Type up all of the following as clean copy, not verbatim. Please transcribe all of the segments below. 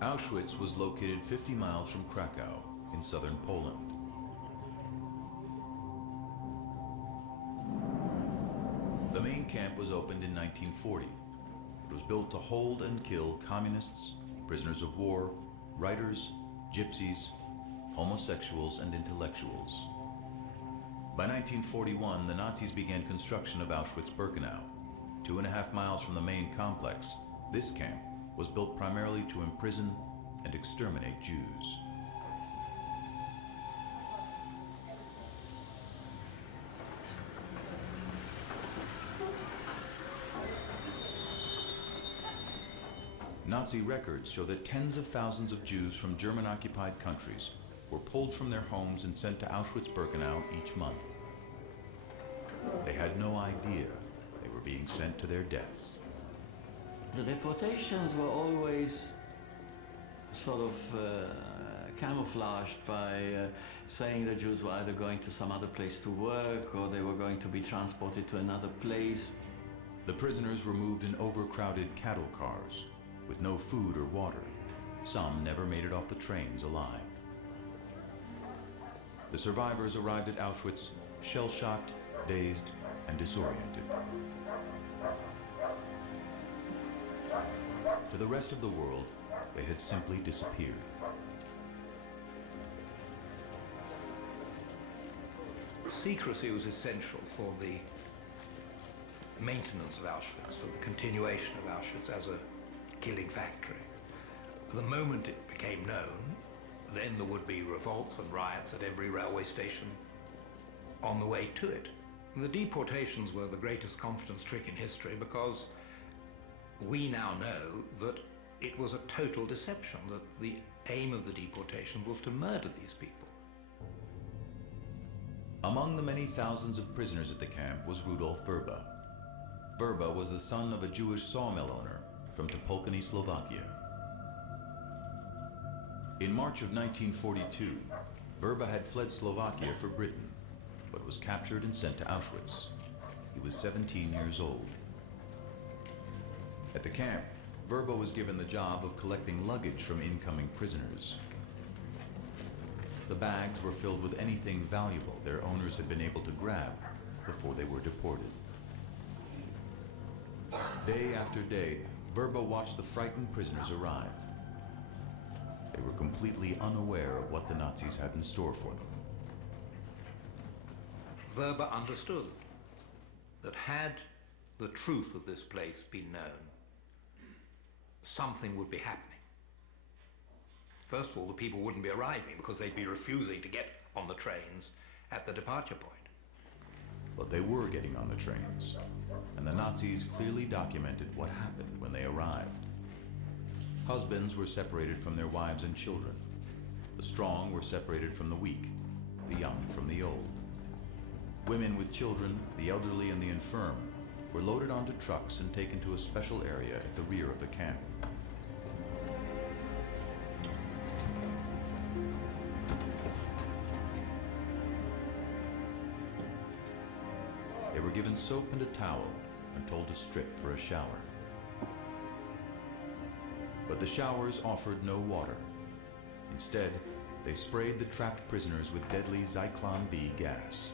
Auschwitz was located 50 miles from Krakow in southern Poland. The main camp was opened in 1940. It was built to hold and kill communists, prisoners of war, writers, gypsies, homosexuals, and intellectuals. By 1941, the Nazis began construction of Auschwitz-Birkenau. 2.5 miles from the main complex, this camp was built primarily to imprison and exterminate Jews. Nazi records show that tens of thousands of Jews from German-occupied countries were pulled from their homes and sent to Auschwitz-Birkenau each month. They had no idea they were being sent to their deaths. The deportations were always sort of camouflaged by saying the Jews were either going to some other place to work or they were going to be transported to another place. The prisoners were moved in overcrowded cattle cars with no food or water. Some never made it off the trains alive. The survivors arrived at Auschwitz shell-shocked, dazed, and disoriented. To the rest of the world, they had simply disappeared. Secrecy was essential for the maintenance of Auschwitz, for the continuation of Auschwitz as a killing factory. The moment it became known, then there would be revolts and riots at every railway station on the way to it. The deportations were the greatest confidence trick in history because we now know that it was a total deception, that the aim of the deportation was to murder these people. Among the many thousands of prisoners at the camp was Rudolf Verba. Verba was the son of a Jewish sawmill owner from Topolkany, Slovakia. In March of 1942, Verba had fled Slovakia for Britain, but was captured and sent to Auschwitz. He was 17 years old. At the camp, Verba was given the job of collecting luggage from incoming prisoners. The bags were filled with anything valuable their owners had been able to grab before they were deported. Day after day, Verba watched the frightened prisoners arrive. They were completely unaware of what the Nazis had in store for them. Verba understood that had the truth of this place been known, something would be happening. First of all, the people wouldn't be arriving because they'd be refusing to get on the trains at the departure point. But they were getting on the trains, and the Nazis clearly documented what happened when they arrived. Husbands were separated from their wives and children. The strong were separated from the weak, the young from the old. Women with children, the elderly and the infirm were loaded onto trucks and taken to a special area at the rear of the camp. They were given soap and a towel and told to strip for a shower. But the showers offered no water. Instead, they sprayed the trapped prisoners with deadly Zyklon B gas.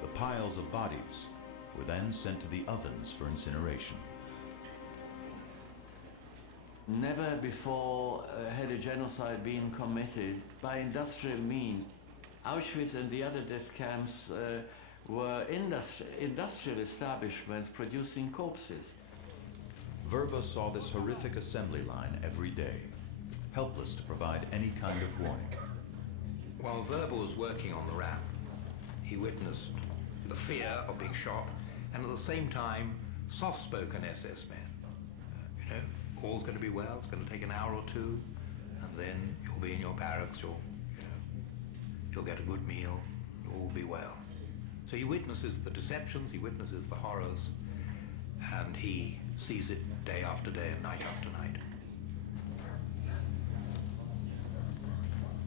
The piles of bodies were then sent to the ovens for incineration. Never before had a genocide been committed by industrial means. Auschwitz and the other death camps were industrial establishments producing corpses. Verba saw this horrific assembly line every day, helpless to provide any kind of warning. While Verba was working on the ramp, he witnessed the fear of being shot and at the same time soft-spoken SS men. All's going to be well, it's going to take an hour or two, and then you'll be in your barracks, you'll get a good meal, you'll be well. So he witnesses the deceptions, he witnesses the horrors, and he sees it day after day and night after night.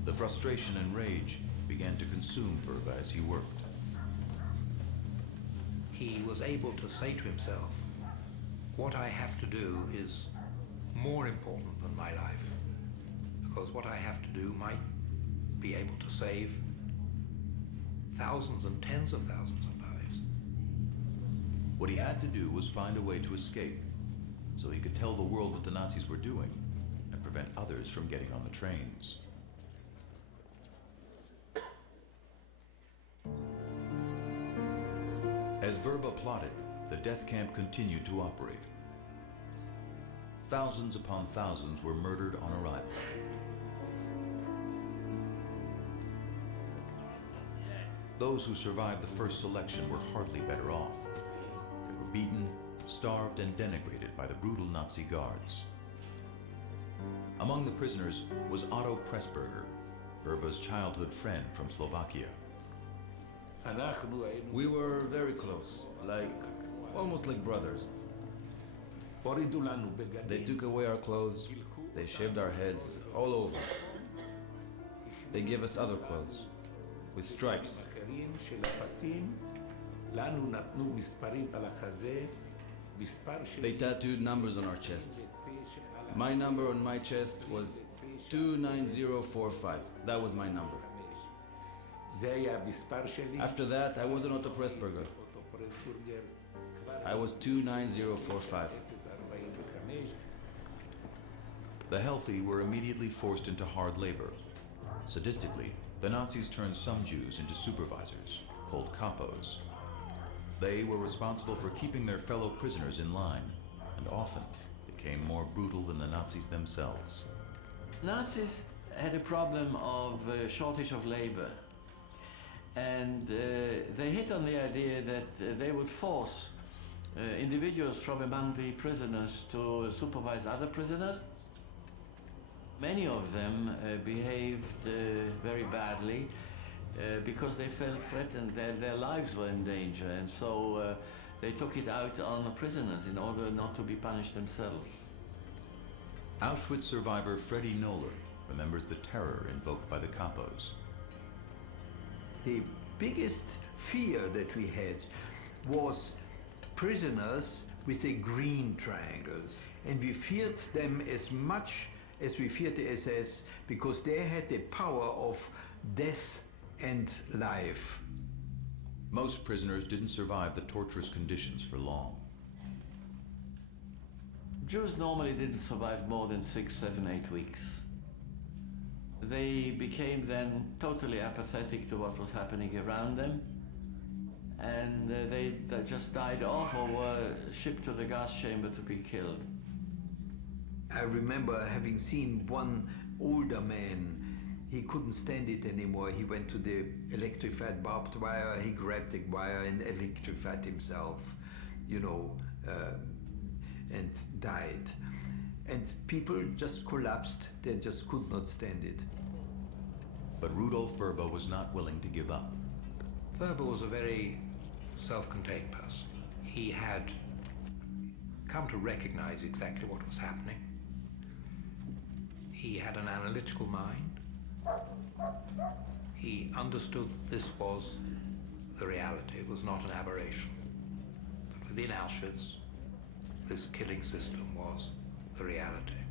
The frustration and rage began to consume Verba as he worked. he was able to say to himself, what I have to do is more important than my life, because what I have to do might be able to save thousands and tens of thousands of lives. What he had to do was find a way to escape, so he could tell the world what the Nazis were doing and prevent others from getting on the trains. As Verba plotted, the death camp continued to operate. Thousands upon thousands were murdered on arrival. Those who survived the first selection were hardly better off. They were beaten, starved, and denigrated by the brutal Nazi guards. Among the prisoners was Otto Pressburger, Verba's childhood friend from Slovakia. We were very close, almost like brothers. They took away our clothes, they shaved our heads all over. They gave us other clothes, with stripes. They tattooed numbers on our chests. My number on my chest was 29045. That was my number. After that, I wasn't Otto Pressburger. I was 29045. The healthy were immediately forced into hard labor. Sadistically, the Nazis turned some Jews into supervisors, called kapos. They were responsible for keeping their fellow prisoners in line, and often became more brutal than the Nazis themselves. Nazis had a problem of shortage of labor, and they hit on the idea that they would force individuals from among the prisoners to supervise other prisoners. Many of them behaved very badly because they felt threatened, their lives were in danger, and so they took it out on the prisoners in order not to be punished themselves. Auschwitz survivor Freddie Noller remembers the terror invoked by the kapos. The biggest fear that we had was prisoners with the green triangles, and we feared them as much as we feared the SS, because they had the power of death and life. Most prisoners didn't survive the torturous conditions for long. Jews normally didn't survive more than 6, 7, 8 weeks. They became then totally apathetic to what was happening around them, and they just died off or were shipped to the gas chamber to be killed. I remember having seen one older man. He couldn't stand it anymore. He went to the electrified barbed wire, he grabbed the wire and electrified himself, and died. And people just collapsed, they just could not stand it. But Rudolf Verba was not willing to give up. Verba was a very self-contained person. He had come to recognize exactly what was happening. He had an analytical mind. He understood that this was the reality, it was not an aberration. That within Auschwitz, this killing system was the reality.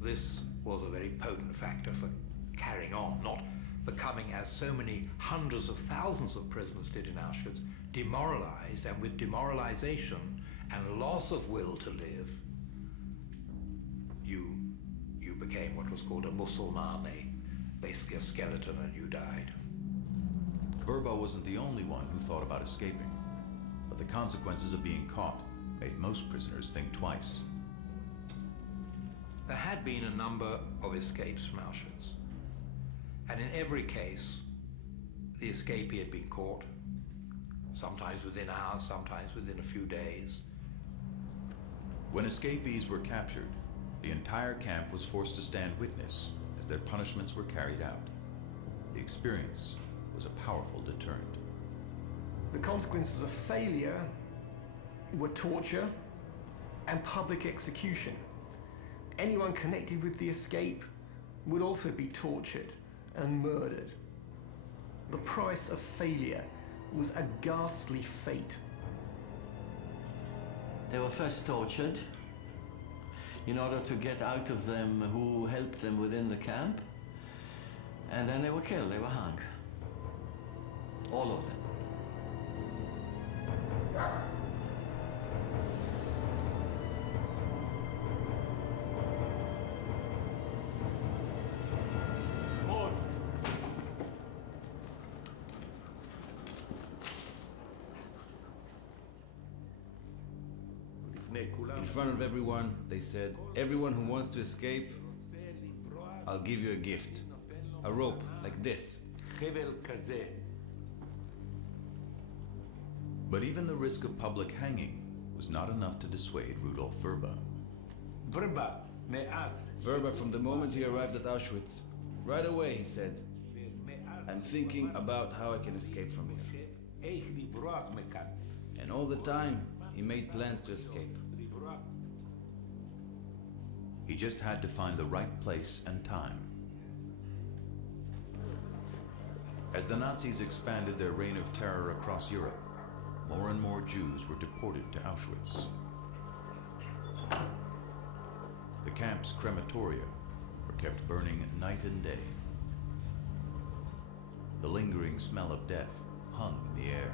This was a very potent factor for carrying on, not becoming, as so many hundreds of thousands of prisoners did in Auschwitz, demoralized, and with demoralization and loss of will to live, you became what was called a musulmane, basically a skeleton, and you died. Verba wasn't the only one who thought about escaping, but the consequences of being caught made most prisoners think twice. There had been a number of escapes from Auschwitz, and in every case, the escapee had been caught, sometimes within hours, sometimes within a few days. When escapees were captured, the entire camp was forced to stand witness as their punishments were carried out. The experience was a powerful deterrent. The consequences of failure were torture and public execution. Anyone connected with the escape would also be tortured and murdered. The price of failure was a ghastly fate. They were first tortured in order to get out of them who helped them within the camp. And then they were killed, they were hung. All of them. In front of everyone, they said, everyone who wants to escape, I'll give you a gift. A rope, like this. But even the risk of public hanging was not enough to dissuade Rudolf Vrba. Vrba, from the moment he arrived at Auschwitz, right away he said, I'm thinking about how I can escape from here. And all the time, he made plans to escape. He just had to find the right place and time. As the Nazis expanded their reign of terror across Europe, more and more Jews were deported to Auschwitz. The camp's crematoria were kept burning night and day. The lingering smell of death hung in the air.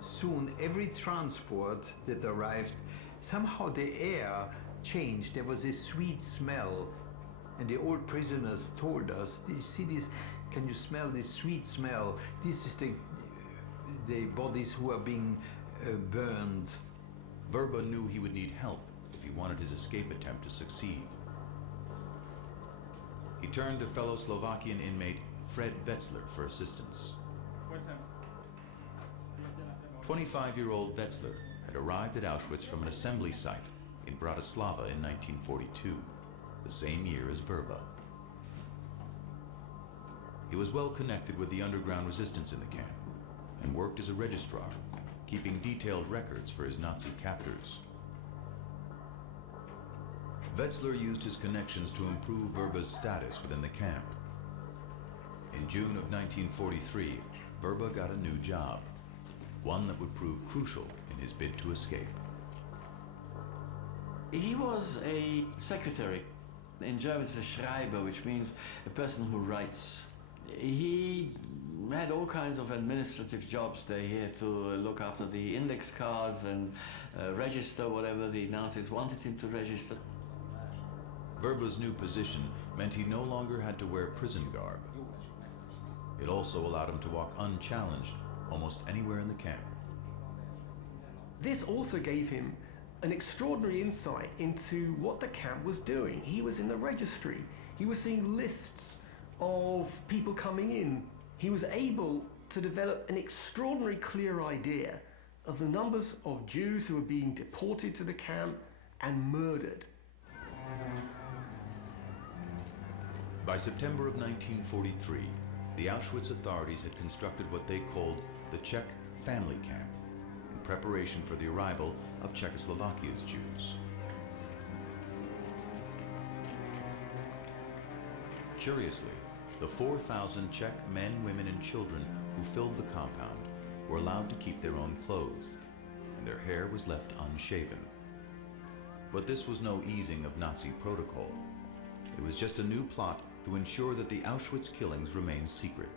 Soon, every transport that arrived, somehow the air changed. There was a sweet smell. And the old prisoners told us, you see this, can you smell this sweet smell? This is the bodies who are being burned. Vrba knew he would need help if he wanted his escape attempt to succeed. He turned to fellow Slovakian inmate Fred Wetzler for assistance. 25-year-old Wetzler had arrived at Auschwitz from an assembly site in Bratislava in 1942, the same year as Vrba. He was well connected with the underground resistance in the camp and worked as a registrar, keeping detailed records for his Nazi captors. Wetzler used his connections to improve Vrba's status within the camp. In June of 1943, Vrba got a new job, one that would prove crucial in his bid to escape. He was a secretary. In German, it's a Schreiber, which means a person who writes. He had all kinds of administrative jobs there. He had to look after the index cards and register whatever the Nazis wanted him to register. Vrba's new position meant he no longer had to wear prison garb. It also allowed him to walk unchallenged almost anywhere in the camp. This also gave him an extraordinary insight into what the camp was doing. He was in the registry. He was seeing lists of people coming in. He was able to develop an extraordinarily clear idea of the numbers of Jews who were being deported to the camp and murdered. By September of 1943, the Auschwitz authorities had constructed what they called the Czech family camp in preparation for the arrival of Czechoslovakia's Jews. Curiously, the 4,000 Czech men, women, and children who filled the compound were allowed to keep their own clothes, and their hair was left unshaven. But this was no easing of Nazi protocol. It was just a new plot to ensure that the Auschwitz killings remained secret.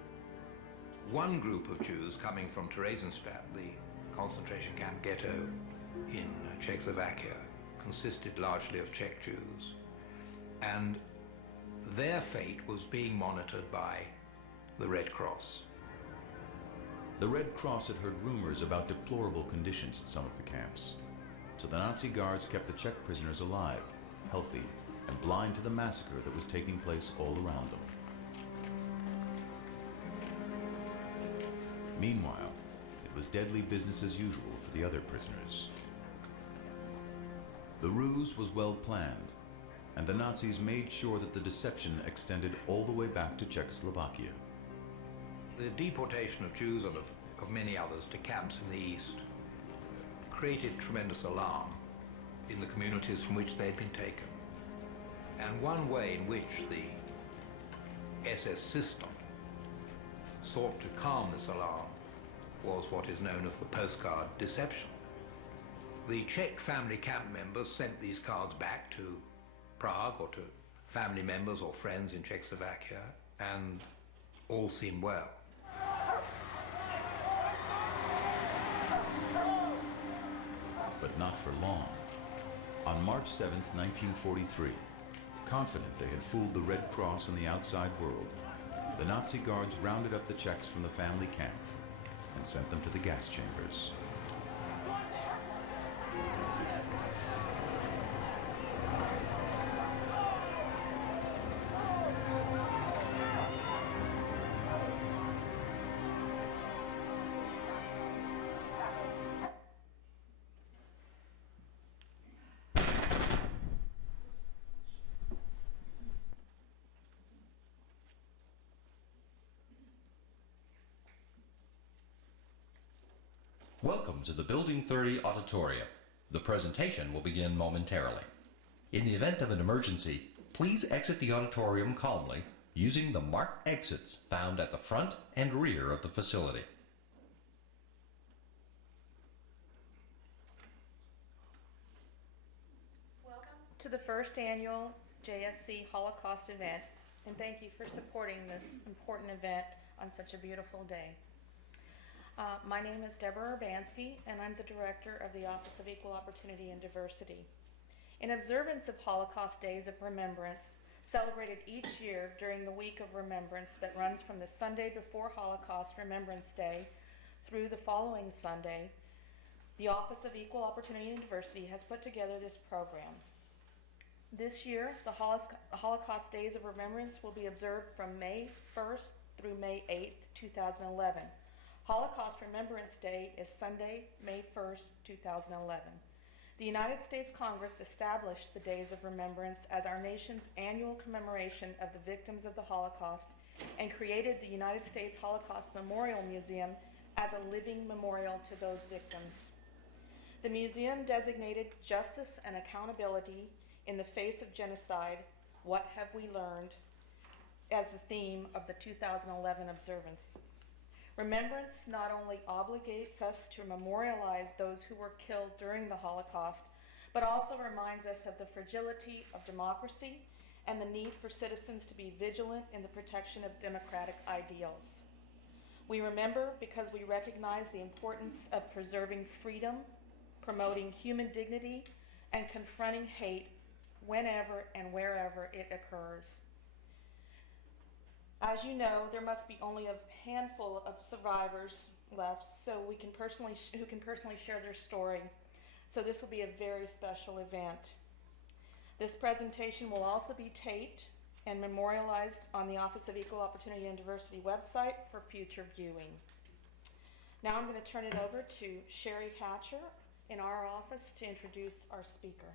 One group of Jews coming from Theresienstadt, the concentration camp ghetto in Czechoslovakia, consisted largely of Czech Jews, and their fate was being monitored by the Red Cross. The Red Cross had heard rumors about deplorable conditions in some of the camps, so the Nazi guards kept the Czech prisoners alive, healthy, and blind to the massacre that was taking place all around them. Meanwhile, it was deadly business as usual for the other prisoners. The ruse was well planned, and the Nazis made sure that the deception extended all the way back to Czechoslovakia. The deportation of Jews and of many others to camps in the East created tremendous alarm in the communities from which they had been taken. And one way in which the SS system sought to calm this alarm was what is known as the Postcard Deception. The Czech family camp members sent these cards back to Prague or to family members or friends in Czechoslovakia, and all seemed well. But not for long. On March 7th, 1943, confident they had fooled the Red Cross and the outside world, the Nazi guards rounded up the Czechs from the family camp and sent them to the gas chambers. Welcome to the Building 30 Auditorium. The presentation will begin momentarily. In the event of an emergency, please exit the auditorium calmly using the marked exits found at the front and rear of the facility. Welcome to the first annual JSC Holocaust event, and thank you for supporting this important event on such a beautiful day. My name is Deborah Urbanski, and I'm the director of the Office of Equal Opportunity and Diversity. In observance of Holocaust Days of Remembrance, celebrated each year during the week of Remembrance that runs from the Sunday before Holocaust Remembrance Day through the following Sunday, the Office of Equal Opportunity and Diversity has put together this program. This year, the Holocaust Days of Remembrance will be observed from May 1st through May 8th, 2011. Holocaust Remembrance Day is Sunday, May 1st, 2011. The United States Congress established the Days of Remembrance as our nation's annual commemoration of the victims of the Holocaust and created the United States Holocaust Memorial Museum as a living memorial to those victims. The museum designated justice and accountability in the face of genocide, what have we learned, as the theme of the 2011 observance. Remembrance not only obligates us to memorialize those who were killed during the Holocaust, but also reminds us of the fragility of democracy and the need for citizens to be vigilant in the protection of democratic ideals. We remember because we recognize the importance of preserving freedom, promoting human dignity, and confronting hate whenever and wherever it occurs. As you know, there must be only a handful of survivors left who can personally share their story. So this will be a very special event. This presentation will also be taped and memorialized on the Office of Equal Opportunity and Diversity website for future viewing. Now I'm going to turn it over to Sherry Hatcher in our office to introduce our speaker.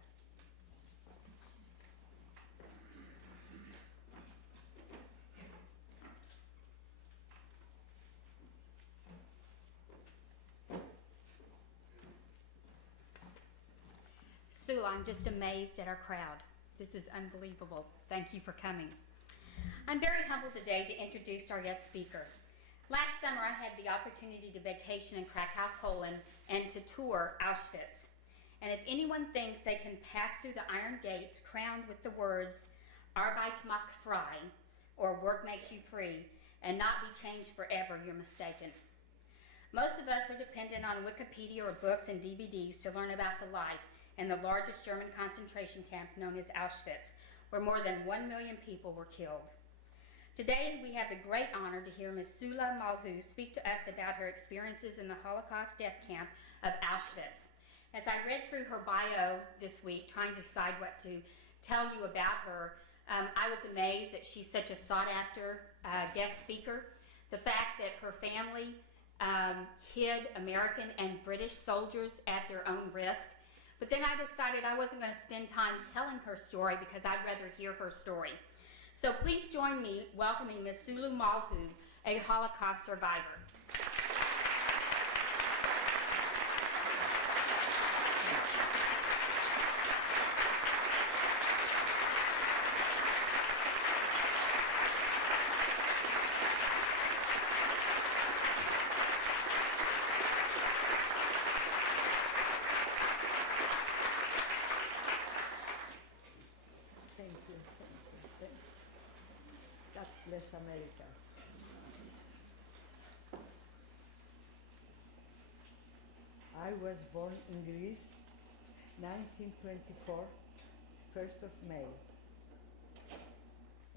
Soula, I'm just amazed at our crowd. This is unbelievable. Thank you for coming. I'm very humbled today to introduce our guest speaker. Last summer, I had the opportunity to vacation in Krakow, Poland, and to tour Auschwitz. And if anyone thinks they can pass through the iron gates crowned with the words, Arbeit macht frei, or work makes you free, and not be changed forever, you're mistaken. Most of us are dependent on Wikipedia or books and DVDs to learn about the life in the largest German concentration camp known as Auschwitz, where more than 1 million people were killed. Today, we have the great honor to hear Ms. Soula Molho speak to us about her experiences in the Holocaust death camp of Auschwitz. As I read through her bio this week, trying to decide what to tell you about her, I was amazed that she's such a sought-after guest speaker. The fact that her family hid American and British soldiers at their own risk. But then I decided I wasn't going to spend time telling her story because I'd rather hear her story. So please join me welcoming Ms. Soula Molho, a Holocaust survivor. Angeles, America. I was born in Greece, 1924, 1st of May.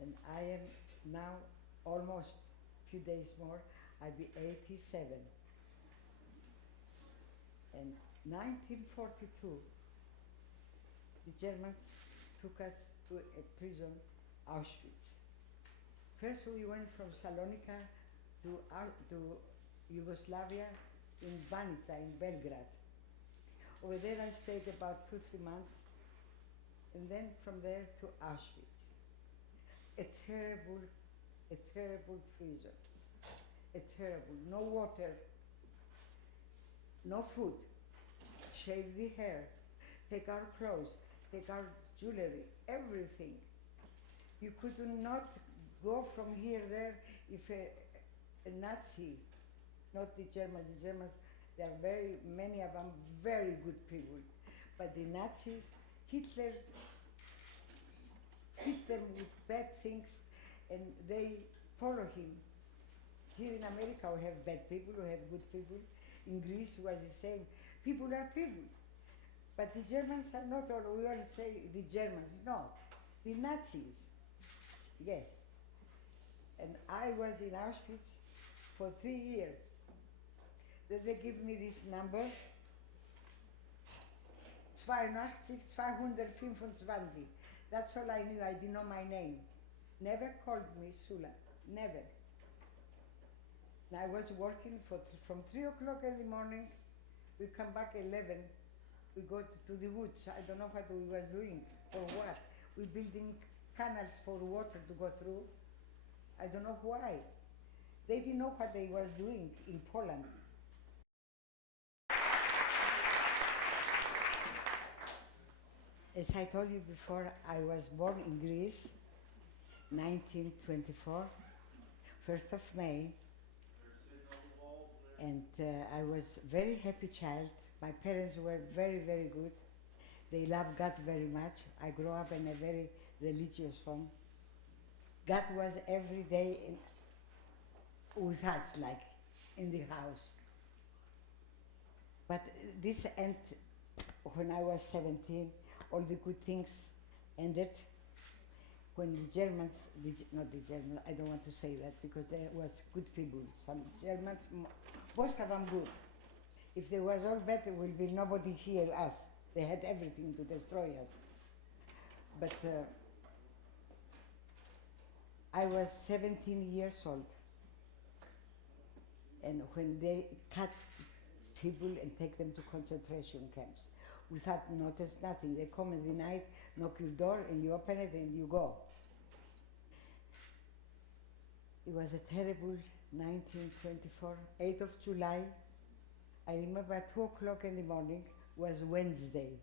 And I am now almost a few days more, I'll be 87. And 1942, the Germans took us to a prison, Auschwitz. First we went from Salonika to Yugoslavia in Banica, in Belgrade. Over there I stayed about 2-3 months, and then from there to Auschwitz. A terrible prison. A terrible, no water, no food, shave the hair, take our clothes, take our jewelry, everything. You could not go from here there if a Nazi, not the Germans, they are many of them very good people. But the Nazis, Hitler fit them with bad things and they follow him. Here in America we have bad people, we have good people. In Greece was the same. People are people. But the Germans are not all, we all say the Germans, no. The Nazis, yes. And I was in Auschwitz for 3 years. Then they give me this number, 82 225. That's all I knew, I didn't know my name. Never called me Soula, never. And I was working from 3 o'clock in the morning, we come back 11, we go to the woods. I don't know what we was doing, or what. We building canals for water to go through. I don't know why. They didn't know what they was doing in Poland. As I told you before, I was born in Greece, 1924, 1st of May, and I was a very happy child. My parents were very, very good. They loved God very much. I grew up in a very religious home. God was every day with us, like in the house. But this ended when I was 17. All the good things ended when the Germans, not the Germans, I don't want to say that because there was good people. Some Germans, most of them good. If there was all bad, there will be nobody here, us. They had everything to destroy us. But I was 17 years old. And when they cut people and take them to concentration camps, without notice, nothing. They come in the night, knock your door, and you open it and you go. It was a terrible 1924, 8th of July. I remember at 2 o'clock in the morning was Wednesday.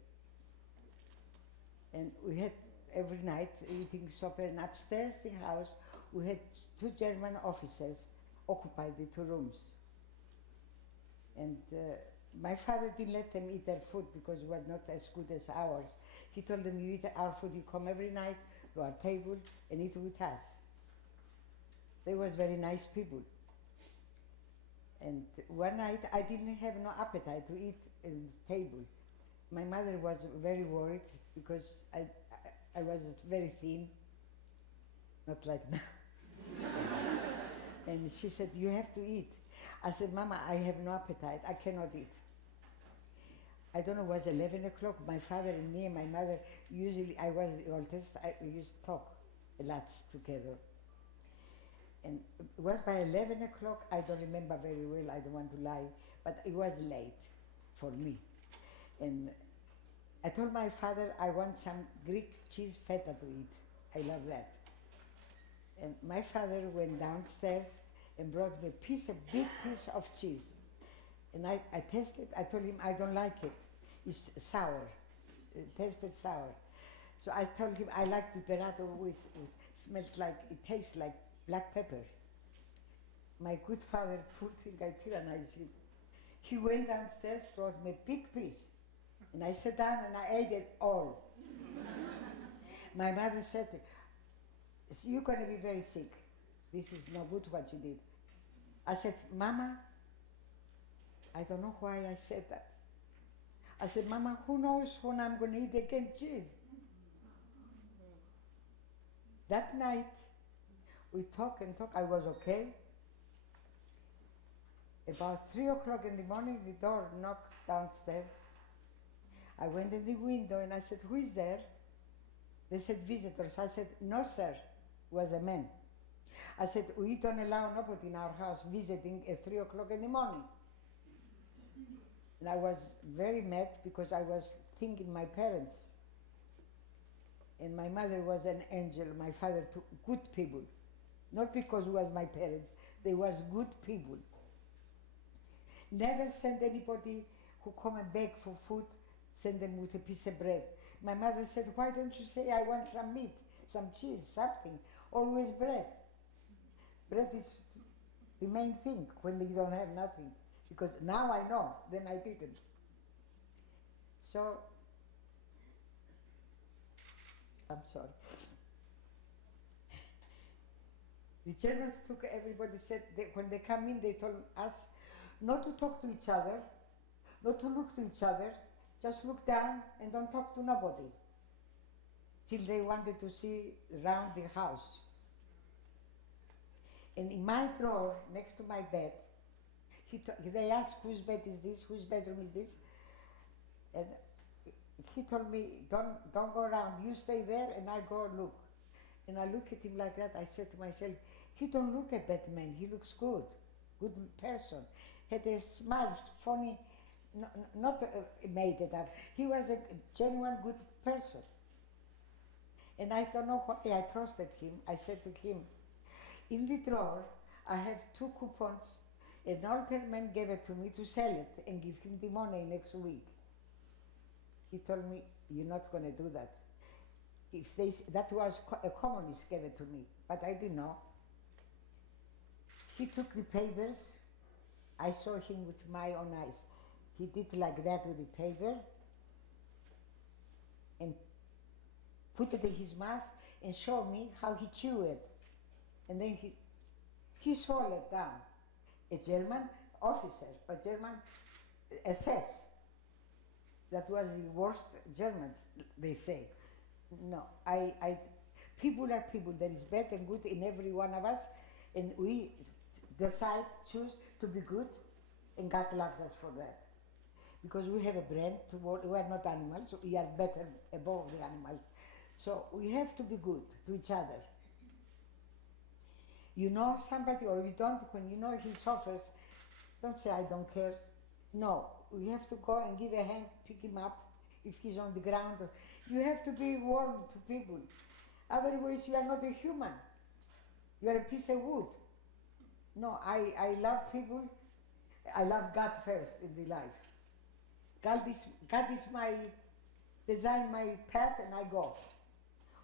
And we had every night eating supper, and upstairs the house, we had 2 German officers occupy the 2 rooms. And my father didn't let them eat their food because it was not as good as ours. He told them, you eat our food, you come every night to our table and eat with us. They was very nice people. And one night I didn't have no appetite to eat at the table. My mother was very worried because I was very thin, not like now. And she said, you have to eat. I said, Mama, I have no appetite, I cannot eat. I don't know, it was 11 o'clock. My father and me and my mother, usually I was the oldest, we used to talk a lot together. And it was by 11 o'clock, I don't remember very well, I don't want to lie, but it was late for me. And I told my father I want some Greek cheese feta to eat. I love that. And my father went downstairs and brought me a big piece of cheese. And I tasted, I told him I don't like it. It's sour, it tasted sour. So I told him I like piperato, which smells like, it tastes like black pepper. My good father, poor thing, I tyrannized him. He went downstairs, brought me a big piece. And I sat down and I ate it all. My mother said, you're going to be very sick. this is no good what you did. I said, Mama, I don't know why I said that. I said, Mama, who knows when I'm going to eat again cheese? That night, we talk and talk. I was okay. About 3 o'clock in the morning, the door knocked downstairs. I went in the window and I said, who is there? They said, visitors. I said, no, sir. It was a man. I said, we don't allow nobody in our house visiting at 3 o'clock in the morning. And I was very mad because I was thinking my parents. And my mother was an angel, my father too, good people. Not because it was my parents, they was good people. Never send anybody who come and beg for food, send them with a piece of bread. My mother said, why don't you say I want some meat, some cheese, something? Always bread. Bread is the main thing when you don't have nothing. Because now I know, then I didn't. So, I'm sorry. The Germans took, everybody said, when they come in, they told us not to talk to each other, not to look to each other, just look down and don't talk to nobody. Till they wanted to see around the house. And in my drawer, next to my bed, they asked whose bed is this, whose bedroom is this, and he told me, don't go around, you stay there and I go look. And I look at him like that, I said to myself, he don't look a bad man, he looks good person. Had a smile, funny, not made it up. He was a genuine good person. And I don't know why I trusted him. I said to him, in the drawer, I have 2 coupons. An older man gave it to me to sell it and give him the money next week. He told me, you're not going to do that. That was a communist gave it to me, but I didn't know. He took the papers. I saw him with my own eyes. He did like that with the paper and put it in his mouth and showed me how he chewed it. And then he swallowed down. A German officer, a German SS. That was the worst Germans, they say. No, people are people. There is bad and good in every one of us, and we choose to be good, and God loves us for that. Because we have a brain, we are not animals, we are better above the animals. So we have to be good to each other. You know somebody or you don't, when you know he suffers, don't say, I don't care. No, we have to go and give a hand, pick him up if he's on the ground. You have to be warm to people. Otherwise, you are not a human. You are a piece of wood. No, I love people. I love God first in the life. God is my design, my path, and I go.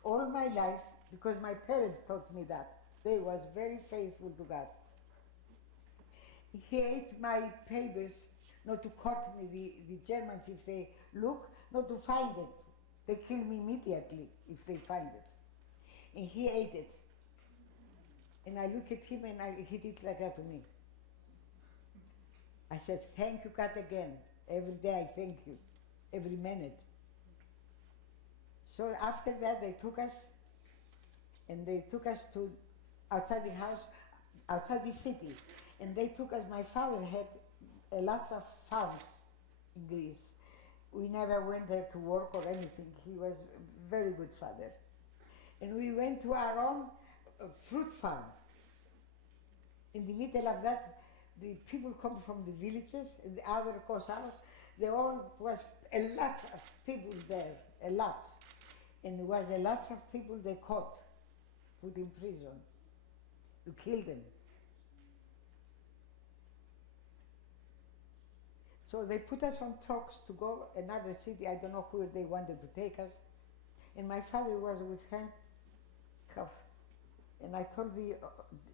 All my life, because my parents taught me that. They was very faithful to God. He ate my papers, not to cut me, the Germans, if they look, not to find it. They kill me immediately if they find it. And he ate it. And I look at him and he did like that to me. I said, thank you, God, again. Every day I thank you, every minute. So after that, they took us, and they took us to outside the house, outside the city. And they took us, my father had lots of farms in Greece. We never went there to work or anything. He was a very good father. And we went to our own fruit farm. In the middle of that, the people come from the villages, and the other goes out. There all was a lot of people there, a lot. And there was a lot of people they caught, put in prison, to kill them. So they put us on talks to go another city. I don't know where they wanted to take us. And my father was with handcuff. And I told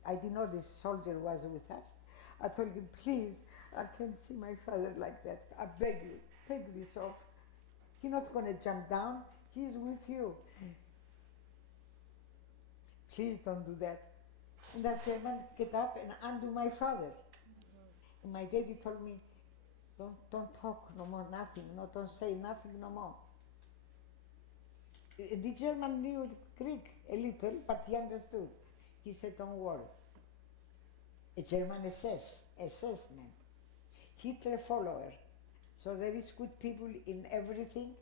I didn't know this soldier was with us. I told him, please, I can't see my father like that. I beg you, take this off. He's not going to jump down. He's with you. Please don't do that. And that German get up and undo my father. And my daddy told me, don't talk no more, nothing, no, don't say nothing no more. The German knew Greek a little, but he understood. He said, don't worry. A German SS man, Hitler follower. So there is good people in everything,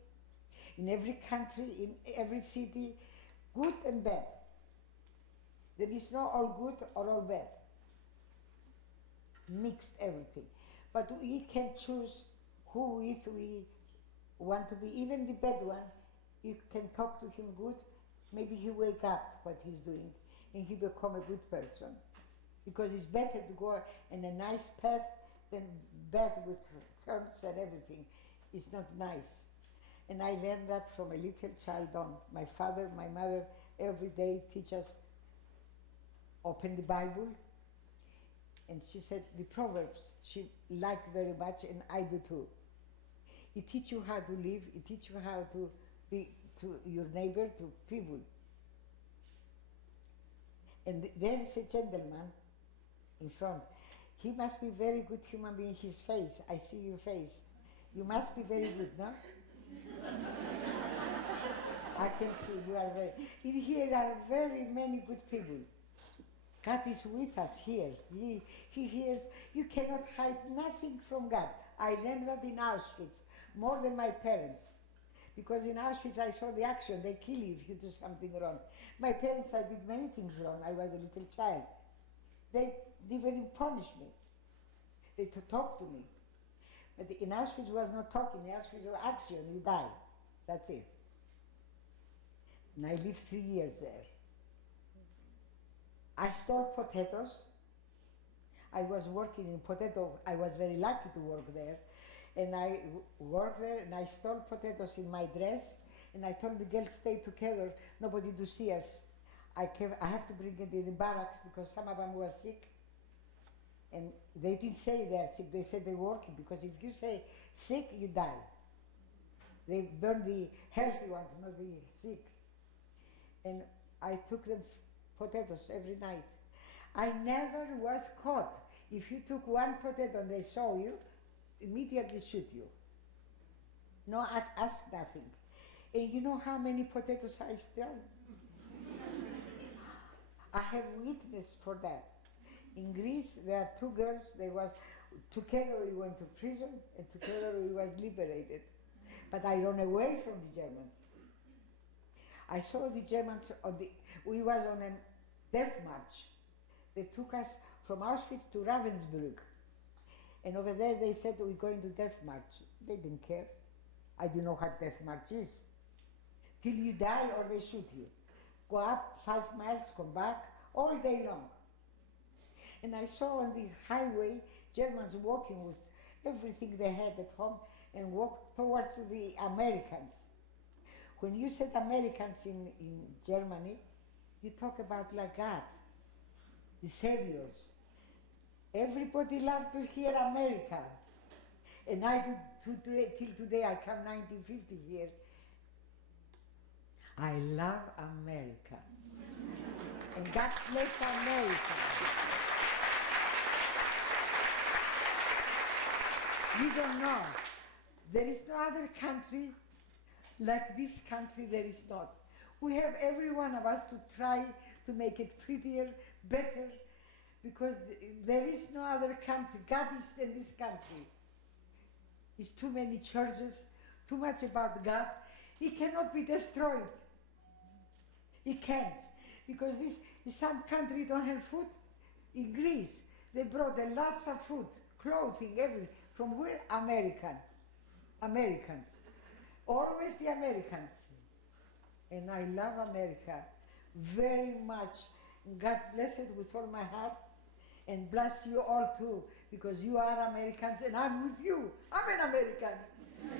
in every country, in every city, good and bad. There is no all good or all bad. Mixed everything. But we can choose who we want to be. Even the bad one, you can talk to him good, maybe he wake up what he's doing and he become a good person. Because it's better to go in a nice path than bad with thorns and everything. It's not nice. And I learned that from a little child on. My father, my mother, every day teach us, open the Bible, and she said the Proverbs she liked very much, and I do too. It teach you how to live, it teach you how to be to your neighbor, to people. And there is a gentleman in front. He must be very good human being, his face, I see your face. You must be very good, no? I can see you are very, here are very many good people. God is with us here. He hears, you cannot hide nothing from God. I learned that in Auschwitz, more than my parents. Because in Auschwitz I saw the action, they kill you if you do something wrong. My parents, I did many things wrong, I was a little child. They didn't punish me. They talk to me. But in Auschwitz was not talking, in Auschwitz was action, you die. That's it. And I lived 3 years there. I stole potatoes. I was working in potato, I was very lucky to work there. And I worked there and I stole potatoes in my dress. And I told the girls, stay together, nobody to see us. I have to bring it in the barracks because some of them were sick. And they didn't say they're sick, they said they're working, because if you say sick, you die. They burn the healthy ones, not the sick. And I took them potatoes every night. I never was caught. If you took one potato and they saw you, immediately shoot you. No, ask nothing. And you know how many potatoes I stole? I have witness for that. In Greece, there are two girls, together we went to prison and together we was liberated. But I ran away from the Germans. I saw the Germans, we was on a death march. They took us from Auschwitz to Ravensbrück. And over there they said, we're going to death march. They didn't care. I didn't know what death march is. Till you die or they shoot you. Go up 5 miles, come back, all day long. And I saw on the highway Germans walking with everything they had at home and walked towards the Americans. When you said Americans in Germany, you talk about like God, the saviors. Everybody loved to hear Americans. And I do till today, I come 1950 here. I love America. And God bless America. You don't know. There is no other country like this country, there is not. We have every one of us to try to make it prettier, better, because there is no other country. God is in this country. It's too many churches, too much about God. He cannot be destroyed. He can't, because some country don't have food. In Greece, they brought lots of food, clothing, everything. From where? Americans. Always the Americans. And I love America very much. God bless it with all my heart. And bless you all too, because you are Americans and I'm with you. I'm an American.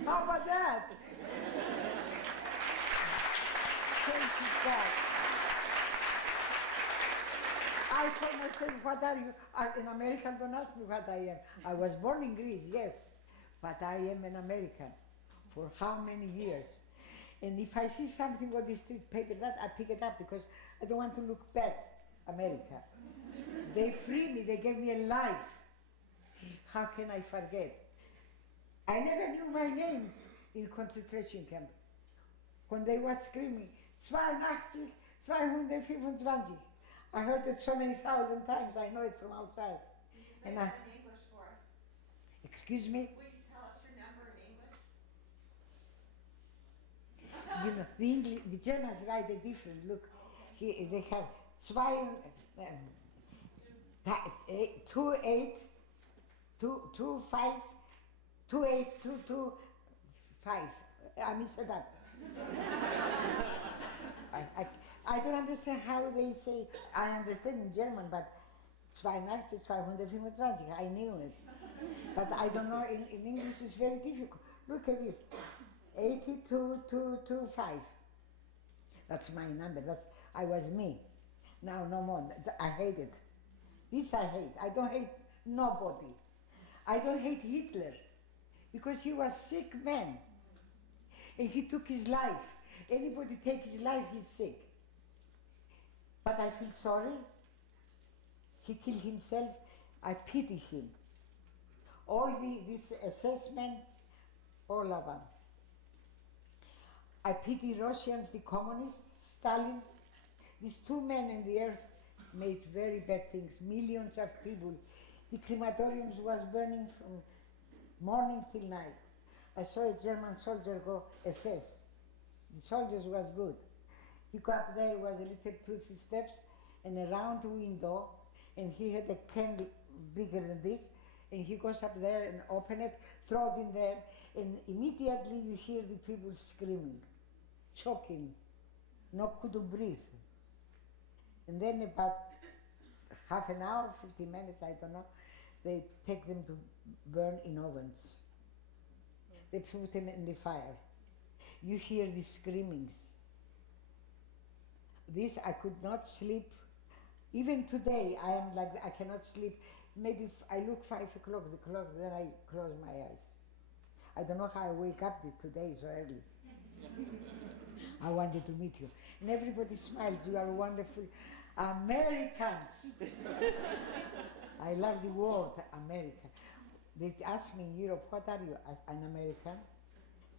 How about that? Thank you, God. I told myself, what are you? An American, don't ask me what I am. I was born in Greece, yes, but I am an American. For how many years? And if I see something on the street paper, that I pick it up because I don't want to look bad. America. They freed me, they gave me a life. How can I forget? I never knew my name in concentration camp. When they were screaming, 82, 225. I heard it so many thousand times, I know it from outside. Will you say that in English for us? Excuse me? Will you tell us your number in English? You know, the Germans write it different. Look, they have 28225. I messed it up. I don't understand how they say. I understand in German, but 82, 225. I knew it, but I don't know. In English, it's very difficult. Look at this, 82225. That's my number. I was me. Now no more. I hate it. This I hate. I don't hate nobody. I don't hate Hitler, because he was sick man, and he took his life. Anybody take his life, he's sick. But I feel sorry. He killed himself. I pity him. All this assessment, all of them. I pity Russians, the communists, Stalin. These two men in the earth made very bad things. Millions of people. The crematoriums was burning from morning till night. I saw a German soldier go SS. The soldiers was good. He go up there, was a little 2-3 steps, and a round window, and he had a candle bigger than this, and he goes up there and open it, throw it in there, and immediately you hear the people screaming, choking, no couldn't breathe. And then about half an hour, 50 minutes, I don't know, they take them to burn in ovens. They put them in the fire. You hear the screamings. This, I could not sleep. Even today, I am like, I cannot sleep. Maybe I look 5 o'clock, the clock, then I close my eyes. I don't know how I wake up today so early. I wanted to meet you. And everybody smiles, you are wonderful Americans. I love the word America. They ask me in Europe, what are you, an American?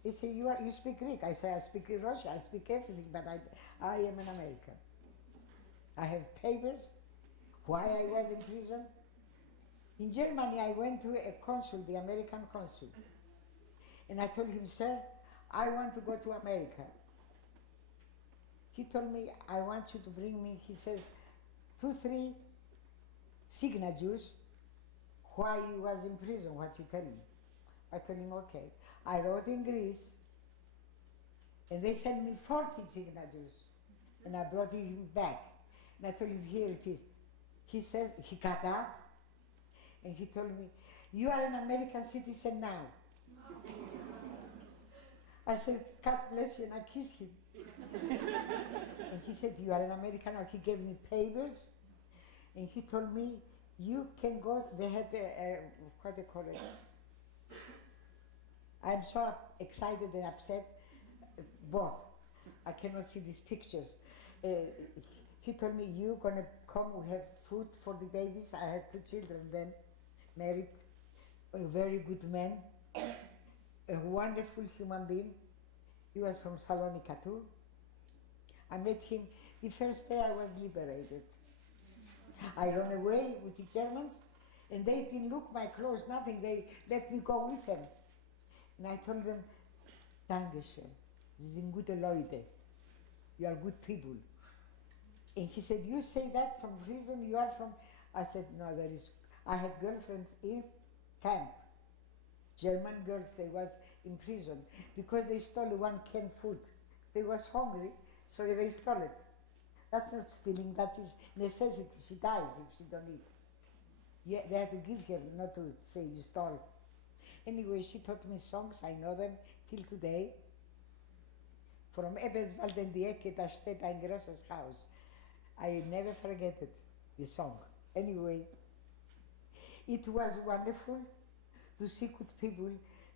They say, you speak Greek. I say, I speak Russian, I speak everything, but I am an American. I have papers, why I was in prison. In Germany, I went to a consul, the American consul, and I told him, sir, I want to go to America. He told me, I want you to bring me, he says, 2-3 signatures why he was in prison, what you tell me. I told him, okay. I wrote in Greece, and they sent me 40 signatures, and I brought him back. And I told him, here it is. He says, he got up, and he told me, you are an American citizen now. I said, God bless you, and I kissed him. And he said, you are an American now. He gave me papers, and he told me, you can go, they had, what they call it? I'm so excited and upset, both. I cannot see these pictures. He told me, you're gonna come, we have food for the babies. I had 2 children then, married, a very good man, a wonderful human being. He was from Salonika too. I met him the first day I was liberated. I ran away with the Germans, and they didn't look my clothes, nothing. They let me go with them. And I told them, Dankeschön, Sie sind gute Leute. You are good people. And he said, you say that from prison, you are from... I said, no, I had girlfriends in camp. German girls, they was in prison because they stole 1 can food. They was hungry, so they stole it. That's not stealing, that is necessity. She dies if she don't eat. Yeah, they had to give her, not to say you stole. Anyway, she taught me songs, I know them till today. From Eberswald in die Ecke, da steht ein großes Haus. I never forget it, the song. Anyway, it was wonderful to see good people.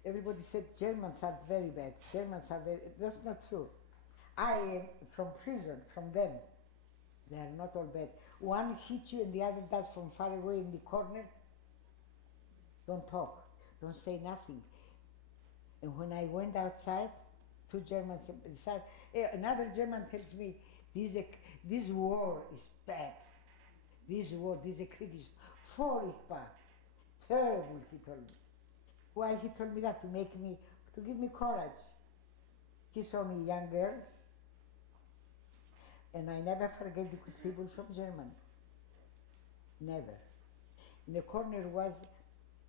Everybody said Germans are very bad. Germans are very, that's not true. I am from prison, from them. They are not all bad. One hits you and the other does from far away in the corner. Don't talk. Don't say nothing. And when I went outside, two Germans inside, another German tells me, this war is bad. This war, this Krieg is furchtbar. Terrible, he told me. Why he told me that? To give me courage. He saw me a young girl, and I never forget the good people from Germany. Never. In the corner was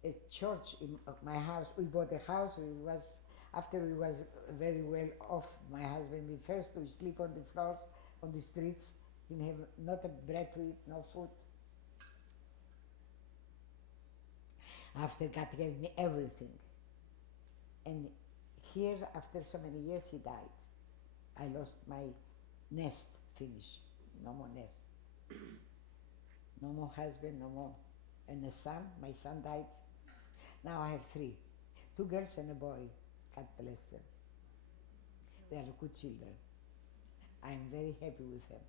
a church in my house. We bought a house. After we was very well off, my husband, we sleep on the floors, on the streets. Didn't have not a bread to eat, no food. After God gave me everything. And here, after so many years, he died. I lost my nest, finish. No more nest. No more husband, no more. And a son, my son died. Now I have 3, 2 girls and a boy. God bless them. They are good children. I am very happy with them.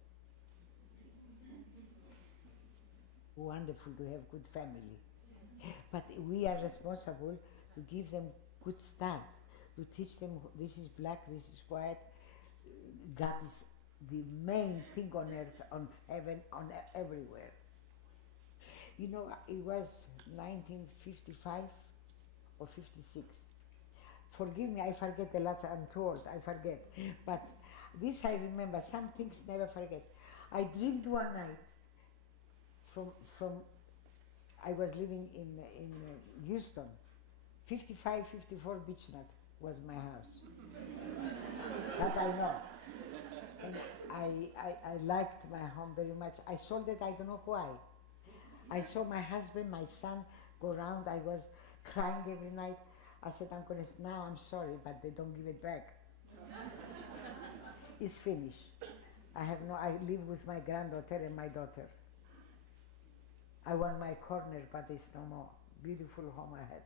Wonderful to have good family. But we are responsible to give them good start, to teach them this is black, this is white. God is the main thing on earth, on heaven, on everywhere. You know, it was 1955 or 56. Forgive me, I forget a lot, I'm too old, I forget. But this I remember, some things never forget. I dreamed one night I was living in Houston, 5554 Beechnut was my house. That I know. And I liked my home very much. I sold it, I don't know why. I saw my husband, my son go around. I was crying every night. I said, now I'm sorry, but they don't give it back. It's finished. I live with my granddaughter and my daughter. I want my corner, but there's no more. Beautiful home I had.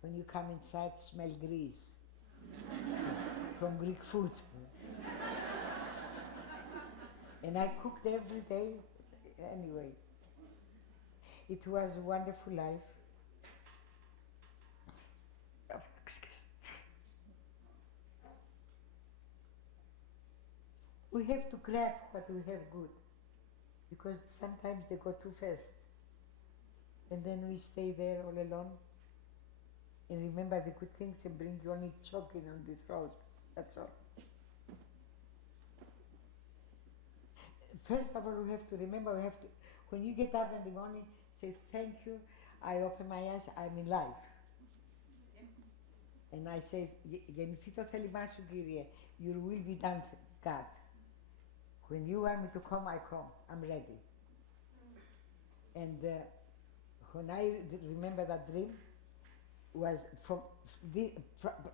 When you come inside, smell grease from Greek food. And I cooked every day. Anyway, it was a wonderful life. Excuse me. We have to grab what we have good, because sometimes they go too fast. And then we stay there all alone and remember the good things and bring you only choking on the throat. That's all. First of all, we have to remember, when you get up in the morning, say, thank you, I open my eyes, I'm in life. And I say, γεννηθεί το θέλημά σου, Kyrie, your will be done, God. When you want me to come, I come, I'm ready. And when I remember that dream, was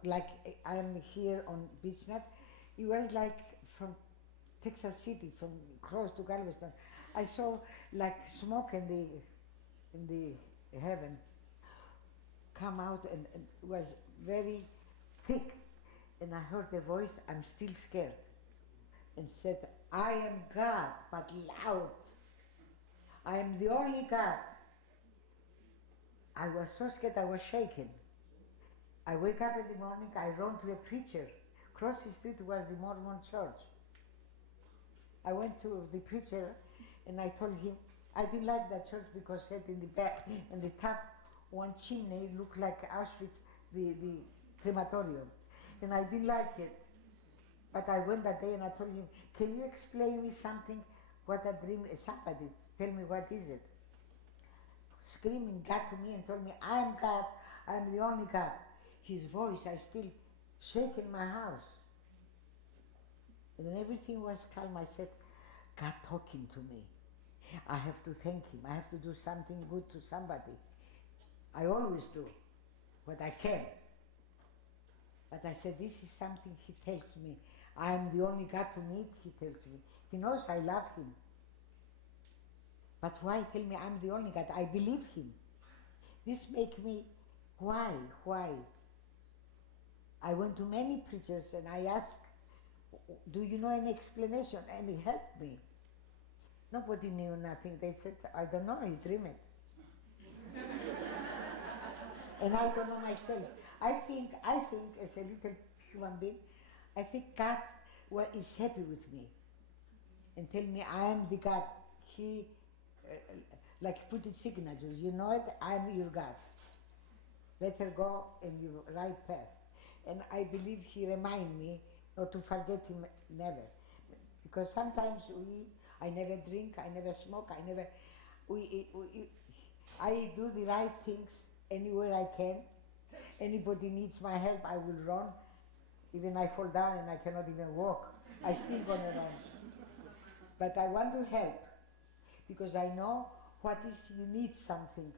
like I am here on Beechnut, it was like from Texas City, from close to Galveston. I saw like smoke in the heaven come out, and it was very thick. And I heard a voice, I'm still scared, and said, I am God, but loud. I am the only God. I was so scared, I was shaking. I wake up in the morning, I run to a preacher. Across the street was the Mormon church. I went to the preacher and I told him, I didn't like that church because it had in the back, in the top, one chimney looked like Auschwitz, the crematorium. And I didn't like it. But I went that day and I told him, can you explain me something, what a dream is happening? Tell me what is it? Screaming God to me and told me, I am God, I am the only God. His voice, I still shake in my house. And then everything was calm. I said, God talking to me. I have to thank him. I have to do something good to somebody. I always do what I can. But I said, this is something he tells me. I am the only God to meet, he tells me. He knows I love him. But why tell me I'm the only God? I believe him. This make me, why? I went to many preachers and I asked, do you know any explanation? And he helped me. Nobody knew nothing. They said, I don't know, you dream it. And I don't know myself. I think as a little human being, I think God is happy with me and tell me I am the God. He, like put it signatures, you know it, I am your God. Better go in your right path. And I believe He remind me not to forget Him never. Because sometimes I never drink, I never smoke, I do the right things anywhere I can. Anybody needs my help, I will run. Even I fall down and I cannot even walk, I still gonna run. But I want to help, because I know what is, you need something.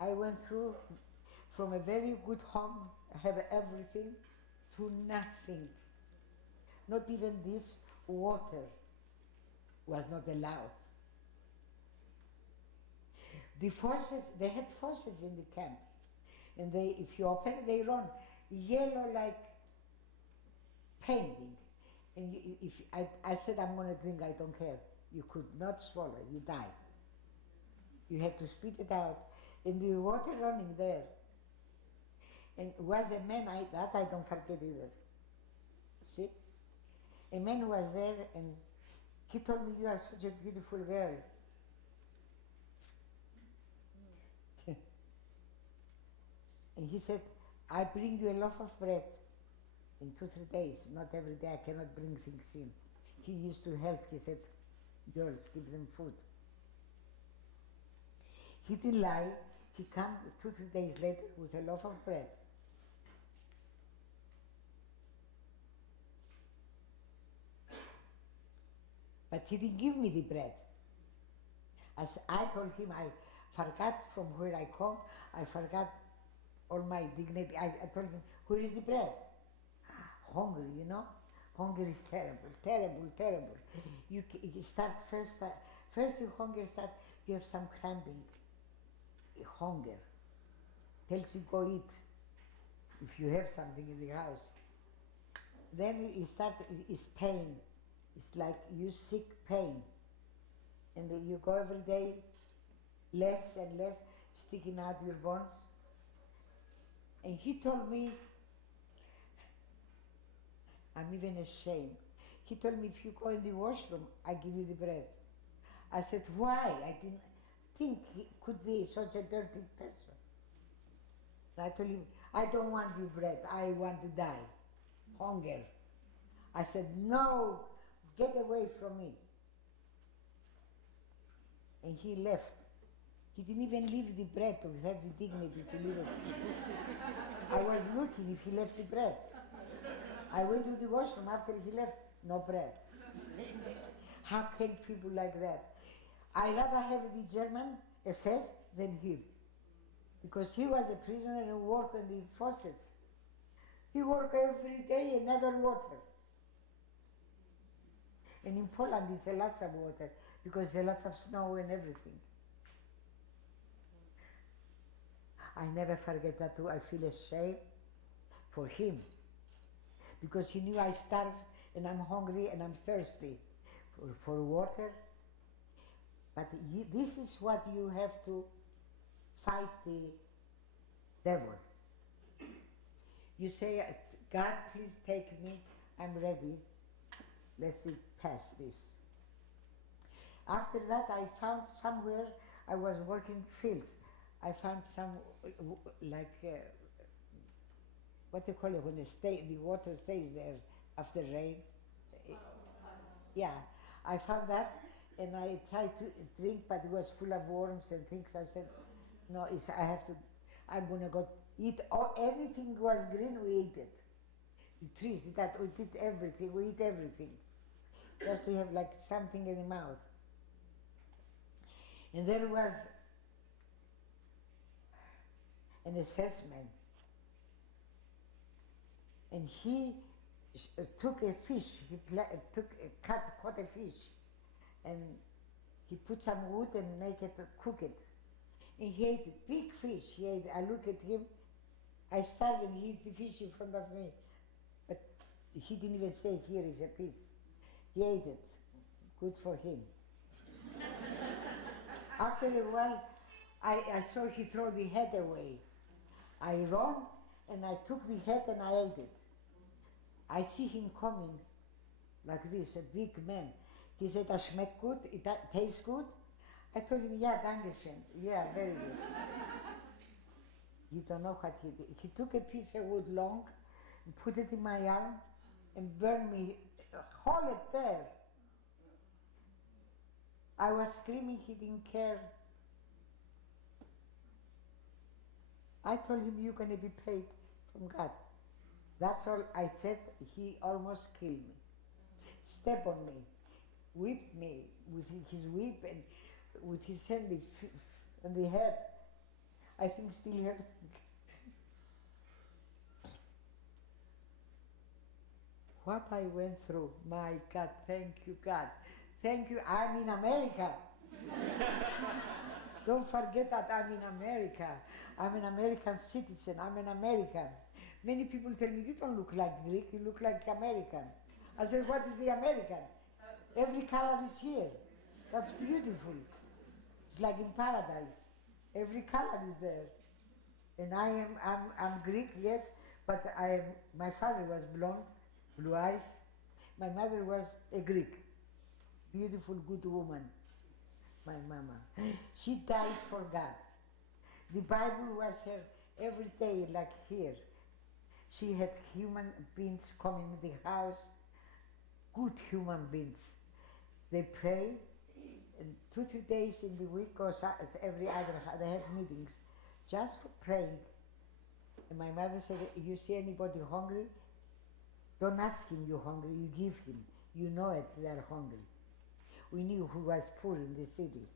I went through from a very good home, have everything, to nothing. Not even this water was not allowed. The faucets, they had faucets in the camp. And they, if you open it, they run yellow like painting. And if I said, I'm going to drink, I don't care. You could not swallow, you die. You had to spit it out. And the water running there. And was a man, that I don't forget either. See? A man was there and he told me, you are such a beautiful girl. And he said, I bring you a loaf of bread in 2-3 days. Not every day, I cannot bring things in. He used to help, he said, girls, give them food. He didn't lie, he came 2-3 days later with a loaf of bread. But he didn't give me the bread. As I told him, I forgot from where I come, I forgot all my dignity. I told him, where is the bread? Hungry, you know? Hunger is terrible, terrible, terrible. You start first your hunger start, you have some cramping. Hunger tells you go eat if you have something in the house. Then it's pain. It's like you sick pain. And you go every day less and less, sticking out your bones. And he told me, I'm even ashamed. He told me, if you go in the washroom, I give you the bread. I said, why? I didn't think he could be such a dirty person. And I told him, I don't want your bread, I want to die. Hunger. I said, no, get away from me. And he left. He didn't even leave the bread to have the dignity to leave it. I was looking if he left the bread. I went to the washroom after he left, no bread. How can people like that? I rather have the German SS than him. Because he was a prisoner and worked in the faucets. He worked every day and never water. And in Poland there's a lot of water because there's lots of snow and everything. I never forget that too. I feel ashamed for him because he knew I starve and I'm hungry and I'm thirsty for water. But this is what you have to fight the devil. You say, God, please take me. I'm ready. Let's pass this. After that, I found somewhere, I was working fields. I found some, what do you call it, when the water stays there after rain. Yeah, I found that, and I tried to drink, but it was full of worms and things. I said, no, I'm gonna go eat. Everything was green, we ate it. The trees, that we did everything, we eat everything. Just to have like something in the mouth. And there was an assessment. And he took a fish, caught a fish, and he put some wood and cook it. And he ate a big fish. I look at him, I starve and he eats the fish in front of me. But he didn't even say, here is a piece. He ate it. Good for him. After a while, I saw he throw the head away. I ran and I took the head and I ate it. I see him coming like this, a big man. He said, "Das schmeckt gut, it tastes good." I told him, "Yeah, dankeschön, yeah, very good." You don't know what he did. He took a piece of wood long and put it in my arm and burned me, hold it there. I was screaming, he didn't care. I told him, "You're going to be paid from God." That's all I said. He almost killed me. Step on me, whip me with his whip and with his hand on the head. I think still hurting. What I went through, my God, thank you, God. Thank you, I'm in America. Don't forget that I'm in America. I'm an American citizen, I'm an American. Many people tell me, "You don't look like Greek, you look like American." I said, "What is the American? Every color is here. That's beautiful. It's like in paradise. Every color is there." And I'm Greek, yes, but my father was blonde, blue eyes. My mother was a Greek, beautiful, good woman, my mama. She dies for God. The Bible was her every day, like here. She had human beings coming in the house, good human beings. They pray, and 2-3 days in the week or every other, they had meetings just for praying. And my mother said, "You see anybody hungry? Don't ask him you're hungry, you give him. You know it, they're hungry." We knew who was poor in the city.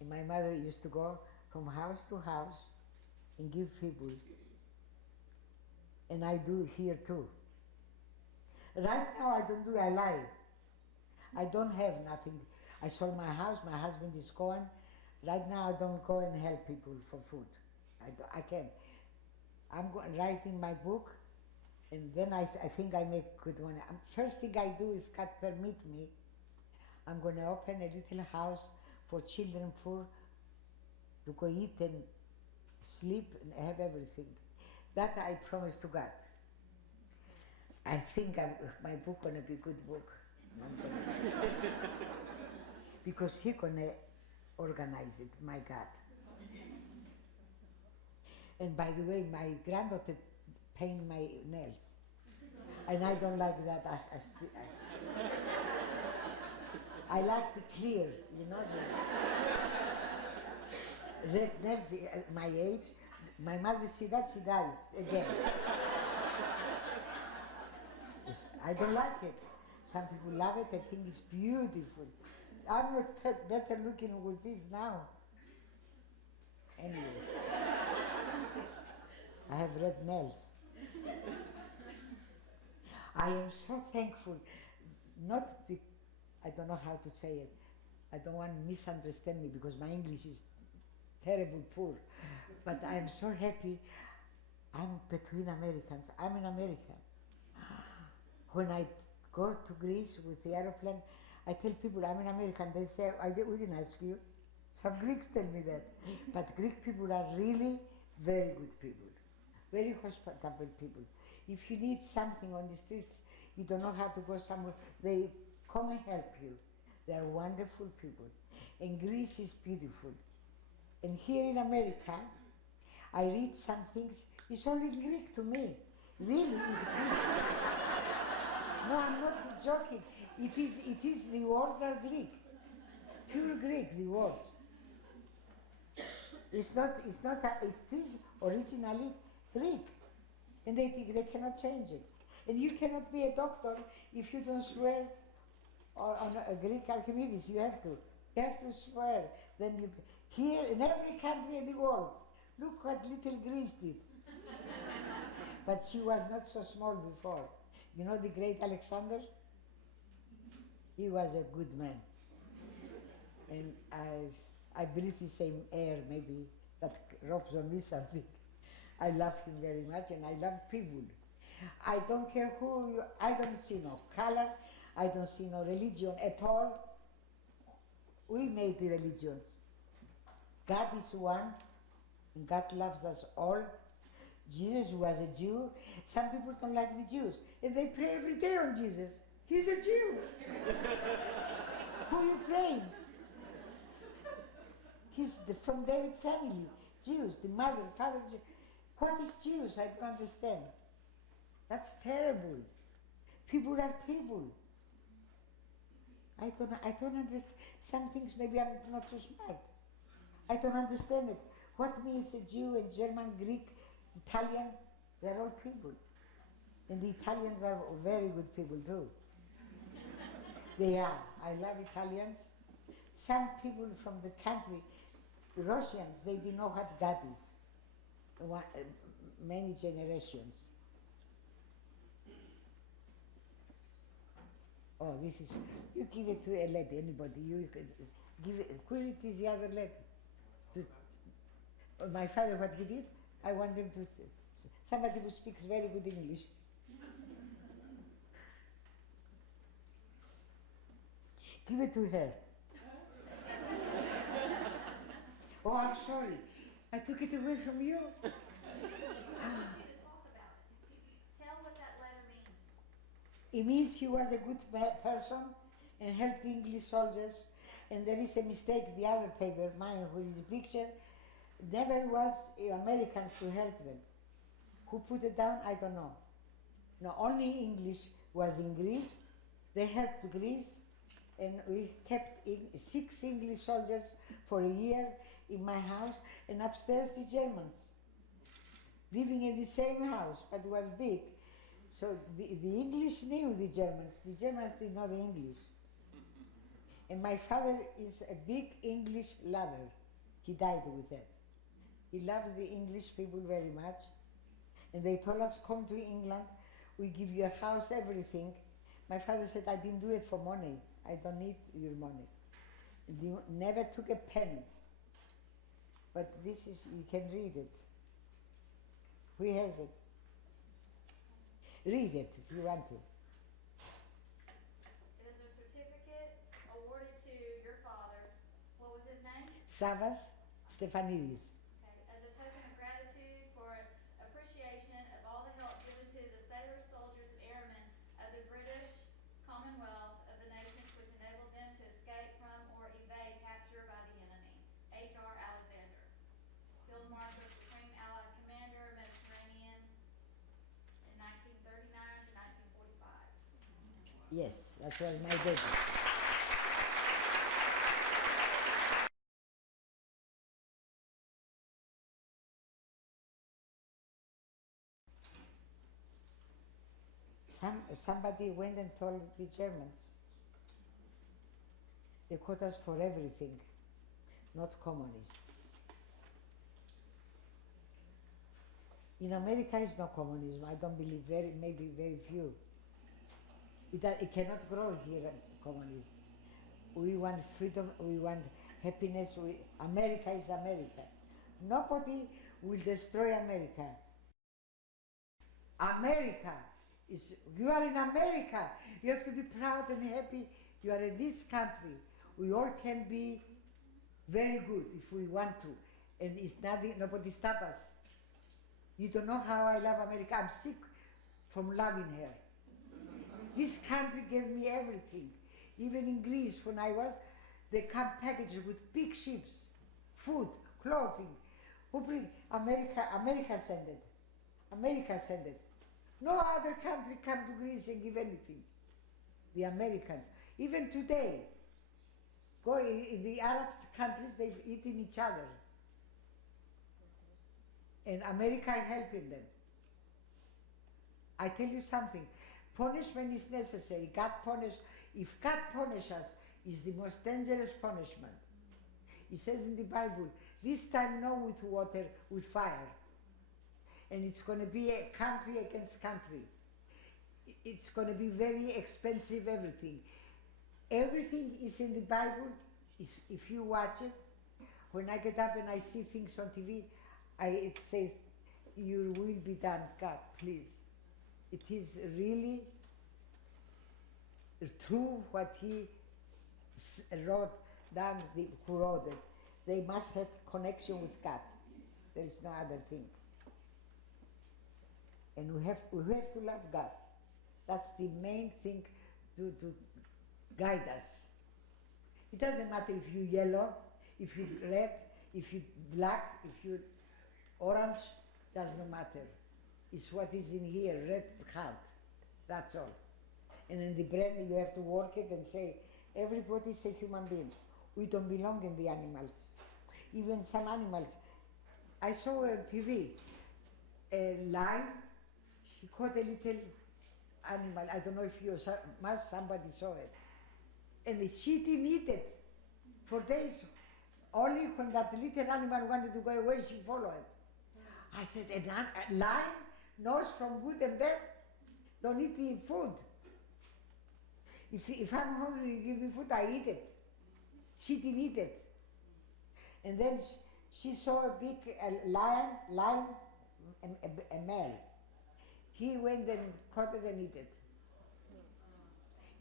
And my mother used to go from house to house and give people. And I do here too. Right now I don't do, I lie. I don't have nothing. I sold my house, my husband is gone. Right now I don't go and help people for food. I can't. I'm writing my book, and then I think I make good money. First thing I do, if God permit me, I'm going to open a little house for children poor to go eat and sleep and have everything. That I promise to God. I think my book going to be a good book. Because He going to organize it, my God. And by the way, my granddaughter paint my nails. And I don't like that. I like the clear, you know. The red nails at my age. My mother see that, she dies again. I don't like it. Some people love it, I think it's beautiful. I'm not better looking with this now. Anyway, I have red nails. I am so thankful, I don't know how to say it. I don't want to misunderstand me because my English is terrible poor. But I am so happy I'm between Americans. I'm an American. When I go to Greece with the aeroplane, I tell people I'm an American. They say, we didn't ask you. Some Greeks tell me that. But Greek people are really very good people, very hospitable people. If you need something on the streets, you don't know how to go somewhere, they come and help you. They are wonderful people. And Greece is beautiful. And here in America, I read some things, it's only Greek to me. Really, it's Greek. No, I'm not joking. It is, the words are Greek. Pure Greek, the words. It is originally Greek. And they think they cannot change it. And you cannot be a doctor if you don't swear on a Greek Archimedes. You have to swear. Then you, here in every country in the world, look what little Greece did. But she was not so small before. You know the great Alexander? He was a good man. And I breathe the same air, maybe, that rubs on me something. I love him very much, and I love people. I don't care who you, I don't see no color, I don't see no religion at all. We made the religions. God is one, and God loves us all. Jesus was a Jew. Some people don't like the Jews, and they pray every day on Jesus. He's a Jew. Who are you praying? He's from David family, Jews, the mother, father. What is Jews? I don't understand. That's terrible. People are people. I don't understand. Some things maybe I'm not too smart. I don't understand it. What means a Jew and German, Greek, Italian? They're all people. And the Italians are very good people too. They are. I love Italians. Some people from the country, the Russians, they didn't know what God is. Many generations. Oh, this is, you give it to a lady, anybody, you could give it, who it is the other lady? My father, what he did, I want them to, somebody who speaks very good English. Give it to her. Oh, I'm sorry. I took it away from you. It means he was a good person and helped the English soldiers. And there is a mistake, the other paper, mine, who is a picture, never was Americans to help them. Who put it down, I don't know. No, only English was in Greece. They helped Greece, and we kept 6 English soldiers for a year in my house, and upstairs the Germans, living in the same house, but it was big. So the English knew the Germans didn't know the English. And my father is a big English lover. He died with that. He loves the English people very much. And they told us, come to England, we give you a house, everything. My father said, I didn't do it for money. I don't need your money. He never took a penny. But this is, you can read it. Who has it? Read it if you want to. It is a certificate awarded to your father. What was his name? Savas Stefanidis. Okay. As a token of gratitude for appreciation of all the help given to the sailors, soldiers, and airmen of the British Commonwealth of the nations which enabled them to escape from or evade capture by the enemy. H.R. Alexander, Field Marshal, Supreme Allied Commander, Mediterranean, in 1939 to 1945. Yes, that was my baby. Somebody went and told the Germans. They caught us for everything, not communist. In America is no communism. I don't believe, maybe very few. It cannot grow here, communism. We want freedom, we want happiness. America is America. Nobody will destroy America. America is, you are in America. You have to be proud and happy. You are in this country. We all can be very good if we want to. And it's nothing, nobody stop us. You don't know how I love America. I'm sick from loving her. This country gave me everything. Even in Greece, when I was, they come packaged with big ships, food, clothing. Who bring? America sent it. America sent it. No other country come to Greece and give anything. The Americans. Even today, go in the Arab countries, they've eaten each other. And America helping them. I tell you something, punishment is necessary. God punish, if God punishes us, is the most dangerous punishment. It says in the Bible, this time not with water, with fire. And it's going to be a country against country. It's going to be very expensive, everything. Everything is in the Bible. If you watch it, when I get up and I see things on TV, it says, your will be done, God, please. It is really true what he wrote. done, who wrote it, they must have connection with God. There is no other thing. And we have to love God. That's the main thing to guide us. It doesn't matter if you yellow, if you red, if you black, if you orange, doesn't matter. It's what is in here, red heart. That's all. And in the brain you have to work it and say, everybody is a human being. We don't belong in the animals. Even some animals. I saw on TV a lion, he caught a little animal. I don't know if you saw, somebody saw it. And she didn't eat it for days. Only when that little animal wanted to go away, she followed it. I said, a lion knows from good and bad. Don't eat the food. If I'm hungry, you give me food, I eat it. She didn't eat it. And then she saw a big lion, a male. He went and caught it and eat it.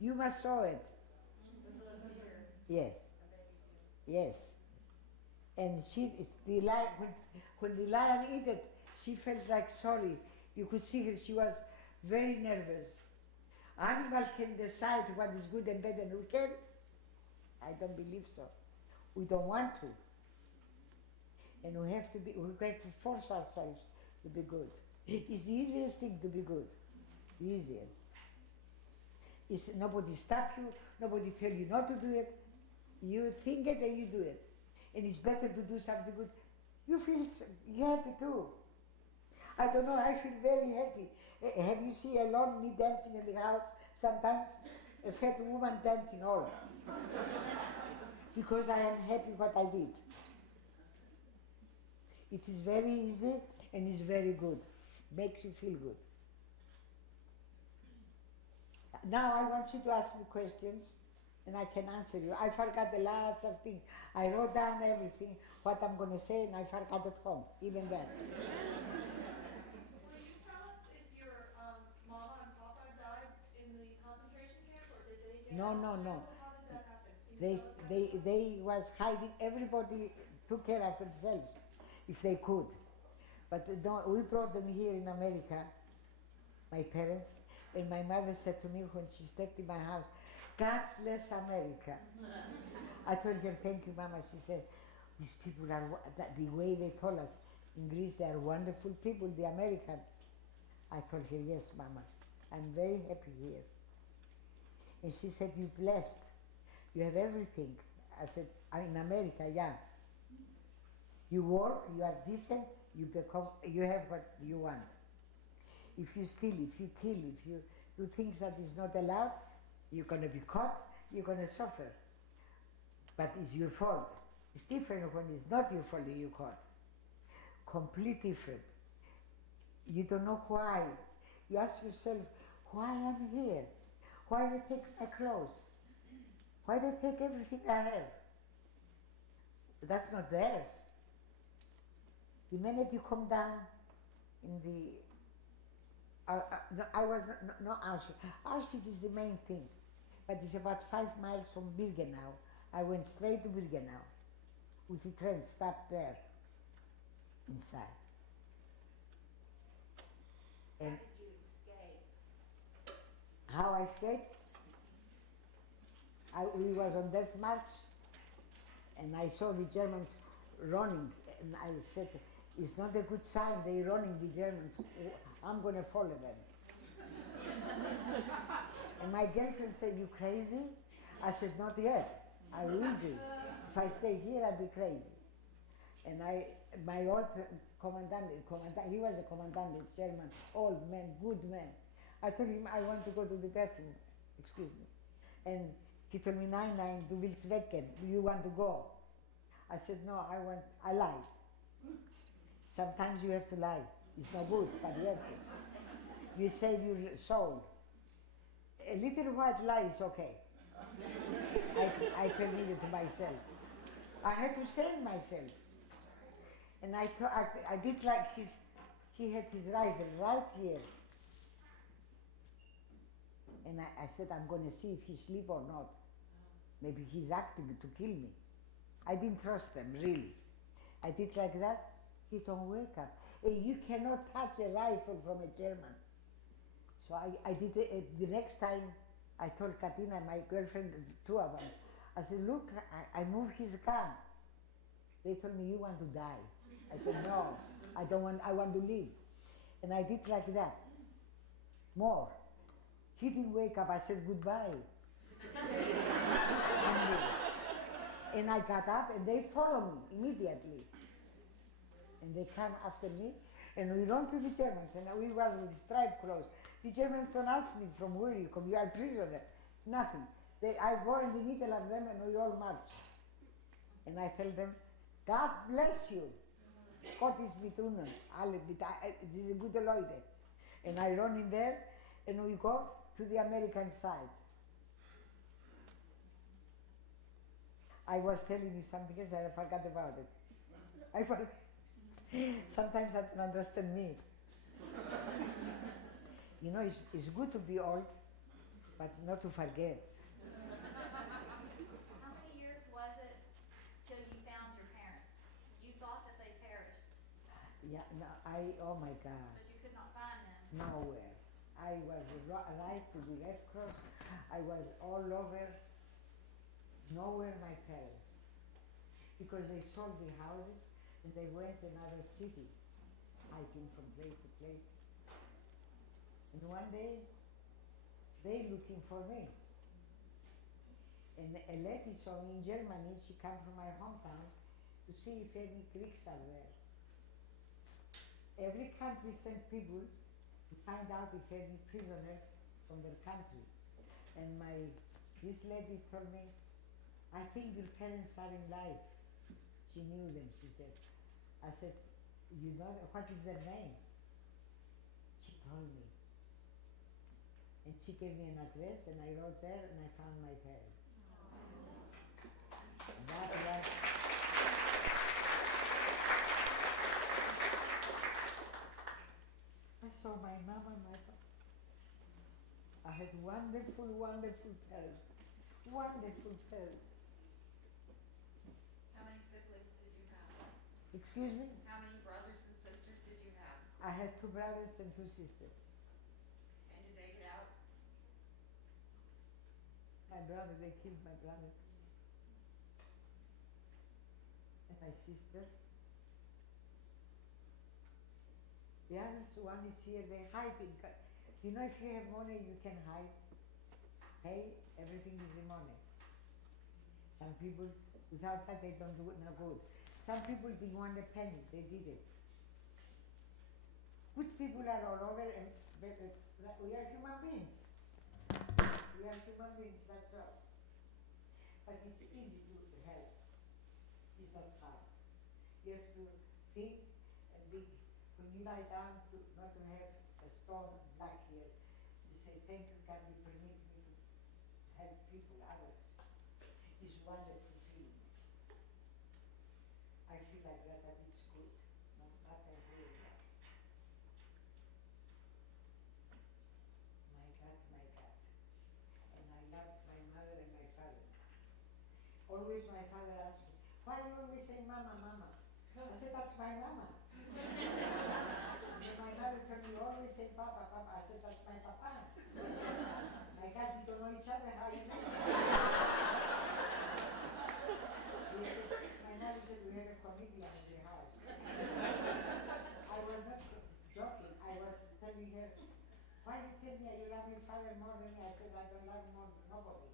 You must saw it. Yes. Yes. And the lion, when the lion ate it, she felt like sorry. You could see her, she was very nervous. Animal can decide what is good and bad, and we can? I don't believe so. We don't want to. And we have to force ourselves to be good. It's the easiest thing to be good. The easiest. It's nobody stop you, nobody tell you not to do it. You think it and you do it. And it's better to do something good. You feel happy too. I don't know, I feel very happy. Have you seen alone me dancing in the house sometimes? A fat woman dancing all. Because I am happy what I did. It is very easy and it's very good. Makes you feel good. Now I want you to ask me questions and I can answer you. I forgot lots of things. I wrote down everything, what I'm going to say, and I forgot at home, even that. Will you tell us if your mama and papa died in the concentration camp, or did they get No. How did that happen? They was hiding. Everybody took care of themselves, if they could. But we brought them here in America, my parents, and my mother said to me when she stepped in my house, God bless America. I told her, thank you, Mama. She said, these people are, the way they told us in Greece, they are wonderful people, the Americans. I told her, yes, Mama, I'm very happy here. And she said, you're blessed. You have everything. I said, in America, yeah. You work, you are decent, you have what you want. If you steal, if you kill, if you do things that is not allowed, you're going to be caught, you're going to suffer. But it's your fault. It's different when it's not your fault that you're caught. Complete different. You don't know why. You ask yourself, why I'm here? Why they take my clothes? Why they take everything I have? That's not theirs. The minute you come down in the I was not Auschwitz. Auschwitz is the main thing, but it's about 5 miles from Birkenau. I went straight to Birkenau with the train stopped there, inside. And how did you escape? How I escaped? We was on death march, and I saw the Germans running, and I said, it's not a good sign, they're running, the Germans. I'm going to follow them. And my girlfriend said, you crazy? I said, not yet. I will be. If I stay here, I'll be crazy. And my old commandant, he was a commandant, it's German, old man, good man. I told him, I want to go to the bathroom, excuse me. And he told me, nein, du willst weggehen, do you want to go? I said, no, I lied. Sometimes you have to lie. It's no good, but you have to. You save your soul. A little white lie is okay. I permit it to myself. I had to save myself. And I did like he had his rifle right here. And I said, I'm going to see if he sleep or not. Maybe he's acting to kill me. I didn't trust them, really. I did like that, he don't wake up. Hey, you cannot touch a rifle from a German. So I did it, the next time I told Katina, my girlfriend, two of them, I said, look, I moved his gun. They told me, you want to die. I said, no, I don't want, I want to live. And I did like that, more. He didn't wake up, I said goodbye. And I got up and they follow me immediately. And they come after me and we run to the Germans and we was with striped clothes. The Germans don't ask me from where you come, you are prisoner, nothing. I go in the middle of them and we all march. And I tell them, God bless you. Gott ist mit uns, alle diese gute Leute. And I run in there and we go to the American side. I was telling you something else, I forgot about it. I forgot. Sometimes I don't understand me. You know, it's good to be old, but not to forget. How many years was it till you found your parents? You thought that they perished, Yeah, no, oh my God, but you could not find them. nowhere. I was right to the Red Cross, I was all over, nowhere my parents. Because they sold the houses and they went to another city, hiking from place to place. And one day, they looking for me. And a lady saw me in Germany, she came from my hometown to see if any Greeks are there. Every country sent people to find out if any prisoners from their country. And this lady told me, I think your parents are in life. She knew them, she said. I said, you know, what is their name? She told me. And she gave me an address and I wrote there and I found my parents. And that was, I saw my mom and my papa. I had wonderful, wonderful parents. Wonderful parents. How many siblings did you have? Excuse me? How many brothers and sisters did you have? I had 2 brothers and 2 sisters. And did they get out? My brother, they killed my brother. And my sister. The other one is here, they hiding. You know, if you have money, you can hide. Hey, everything is the money. Some people, without that, they don't do it no good. Some people didn't want a penny, they did it. Good people are all over, and we are human beings. We are human beings, that's all. But it's easy to help. It's not hard. You have to think and be, when you lie down, not to have a stone back here. You say, thank you, God, you permit me to help people, others. It's wonderful feeling. I feel like that is good. Not a real life. My God, my God. And I loved my mother and my father. Always my father asked me, why you always say mama, mama? I said, that's my mama. And my mother told me, you always say papa, papa. I said, that's my papa. My God, we don't know each other, how you know? My mother said, we have a comedian in the house. I was not joking, I was telling her, why you tell me you love your father more than me? I said, I don't love more than nobody,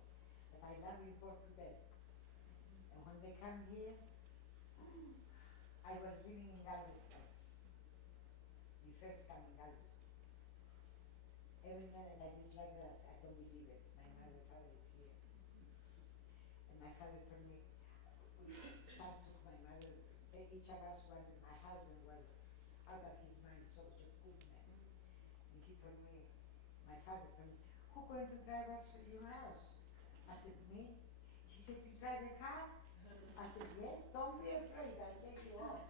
but I love you both to death. And when they come here, I was living in Galveston. The first come in Galveston. Every night, and I did like that, I don't believe it. My mother, father is here. And my father told me, son took my mother, each of us wanted, my husband was out of his mind, such a good man. And he told me, my father told me, who going to drive us to your house? I said, me? He said, you drive a car? I said, yes, don't be afraid, I'll take you off.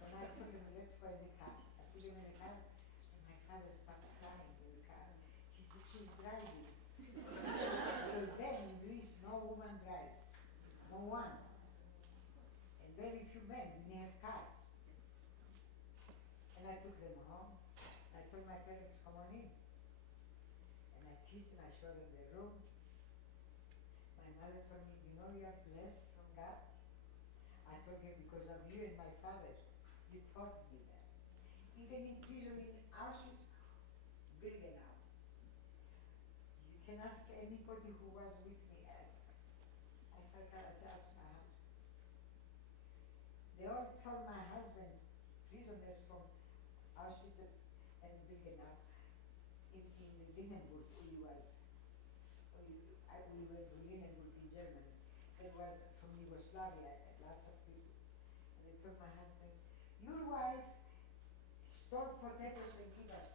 And I told him, let's go in the car. I put him in the car, and my father started crying in the car. He said, she's driving. Because then in Greece, no woman drives. no one. And very few men didn't have cars. And I took them home. I told my parents, come on in. And I kissed them, I showed them the room. My mother told me, you know you are blessed from God? I told her, because of you and my father, you taught me that. Even in prison in Auschwitz, Birkenau. You can ask anybody who was with me. I forgot to ask my husband. They all told my husband, prisoners from Auschwitz and Birkenau, in Hindenburg he was. We went to Hindenburg in Germany. There was from Yugoslavia, lots of people. And they told my husband, your wife stole potatoes and gave us.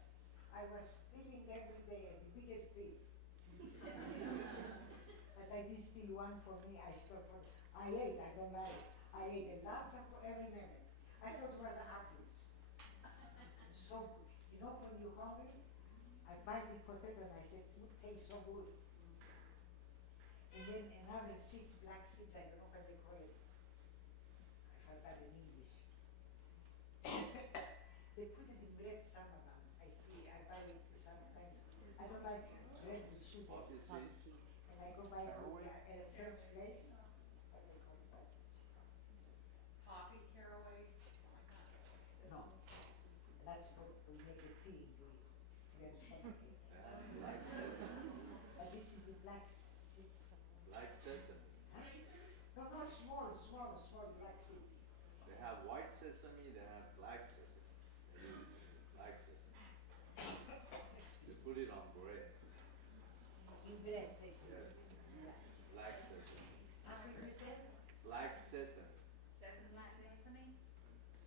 I was stealing every day, the biggest thief. But I did steal one for me, I stole for I ate, I don't lie. I ate lots of every minute. I thought it was apples. So good. You know when you're hungry, I bite the potato and I said, it tastes so good. And then another seeds, black seeds, I don't know what they call it. I forgot in English. They put it in bread, some of them. I see, I buy it sometimes. I don't like bread with sugar. And I go buy it at a French place. What they call it? Coffee, caraway? No. That's for we make a tea in Greece. We have stomach. But this is the black seeds. Like sesame. Huh? No, small black seeds. They have white sesame, they have black sesame. They use black sesame. They put it on bread. In bread, they put Yeah. it. Yeah. Black sesame. How did you say? Black sesame. Sesame?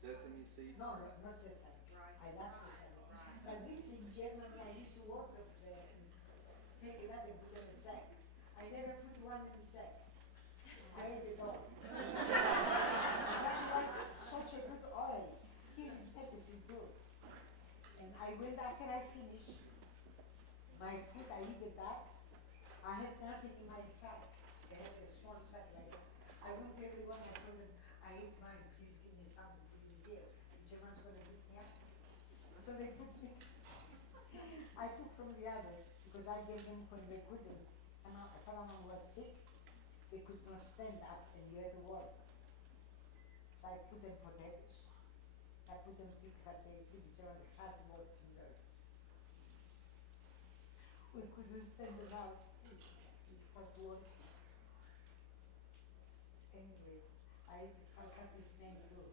Sesame seed? No, not sesame. I love sesame. But this in Germany, I used to work up there and take it out and put it in a sack. I never put one in the sack. I ate it all. That was such a good oil. Here is medicine too. And I went after I finished my food, I eat it up. I had nothing in my sack. They had a small sack like that. I went to everyone, I told them, I ate mine, please give me something, put me here. The Germans gonna beat me up. So they put me, I took from the others, because I gave them when they couldn't. Someone was sick, they could not stand up and you had to work. So I put them potatoes. I put them sticks at the signature on the hard working girls. We couldn't stand it out with hard work. Anyway, I forgot his name too.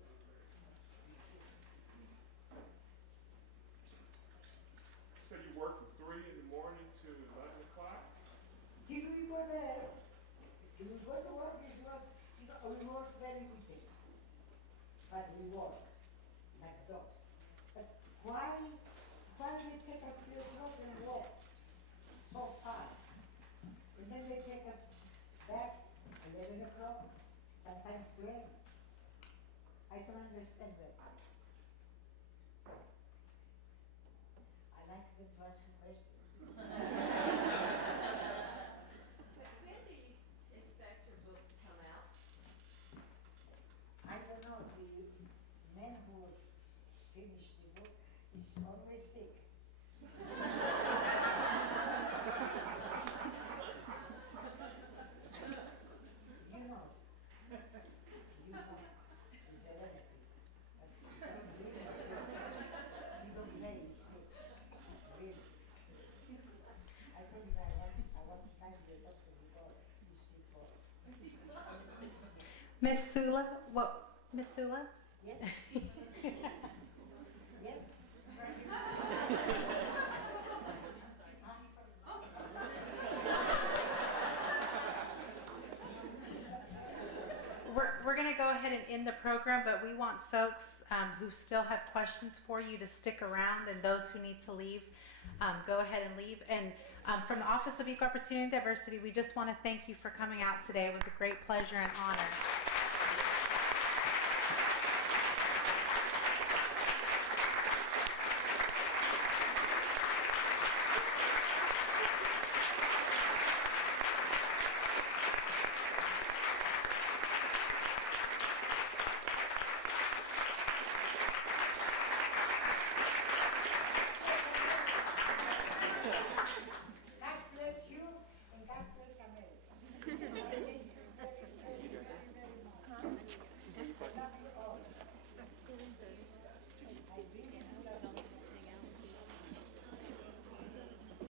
So you work from 3 in the morning to 11 o'clock? Till we go there, till we go to work, this was, you know, we work very good day. But we work like dogs. But why they take us 3 o'clock and walk so far? And then they take us back 11 o'clock, sometimes 12. I don't understand that. I like them to ask me questions. When do you expect your book to come out? I don't know, the man who finished the book is always sick. You know, he's a relative. But he's always really sick. He don't play, he's sick. Really. I told him I want to find the doctor before he's sick for. Miss Soula, Miss Soula? Yes. Yes. We're going to go ahead and end the program, but we want folks who still have questions for you to stick around, and those who need to leave, go ahead and leave. And from the Office of Equal Opportunity and Diversity, we just want to thank you for coming out today. It was a great pleasure and honor.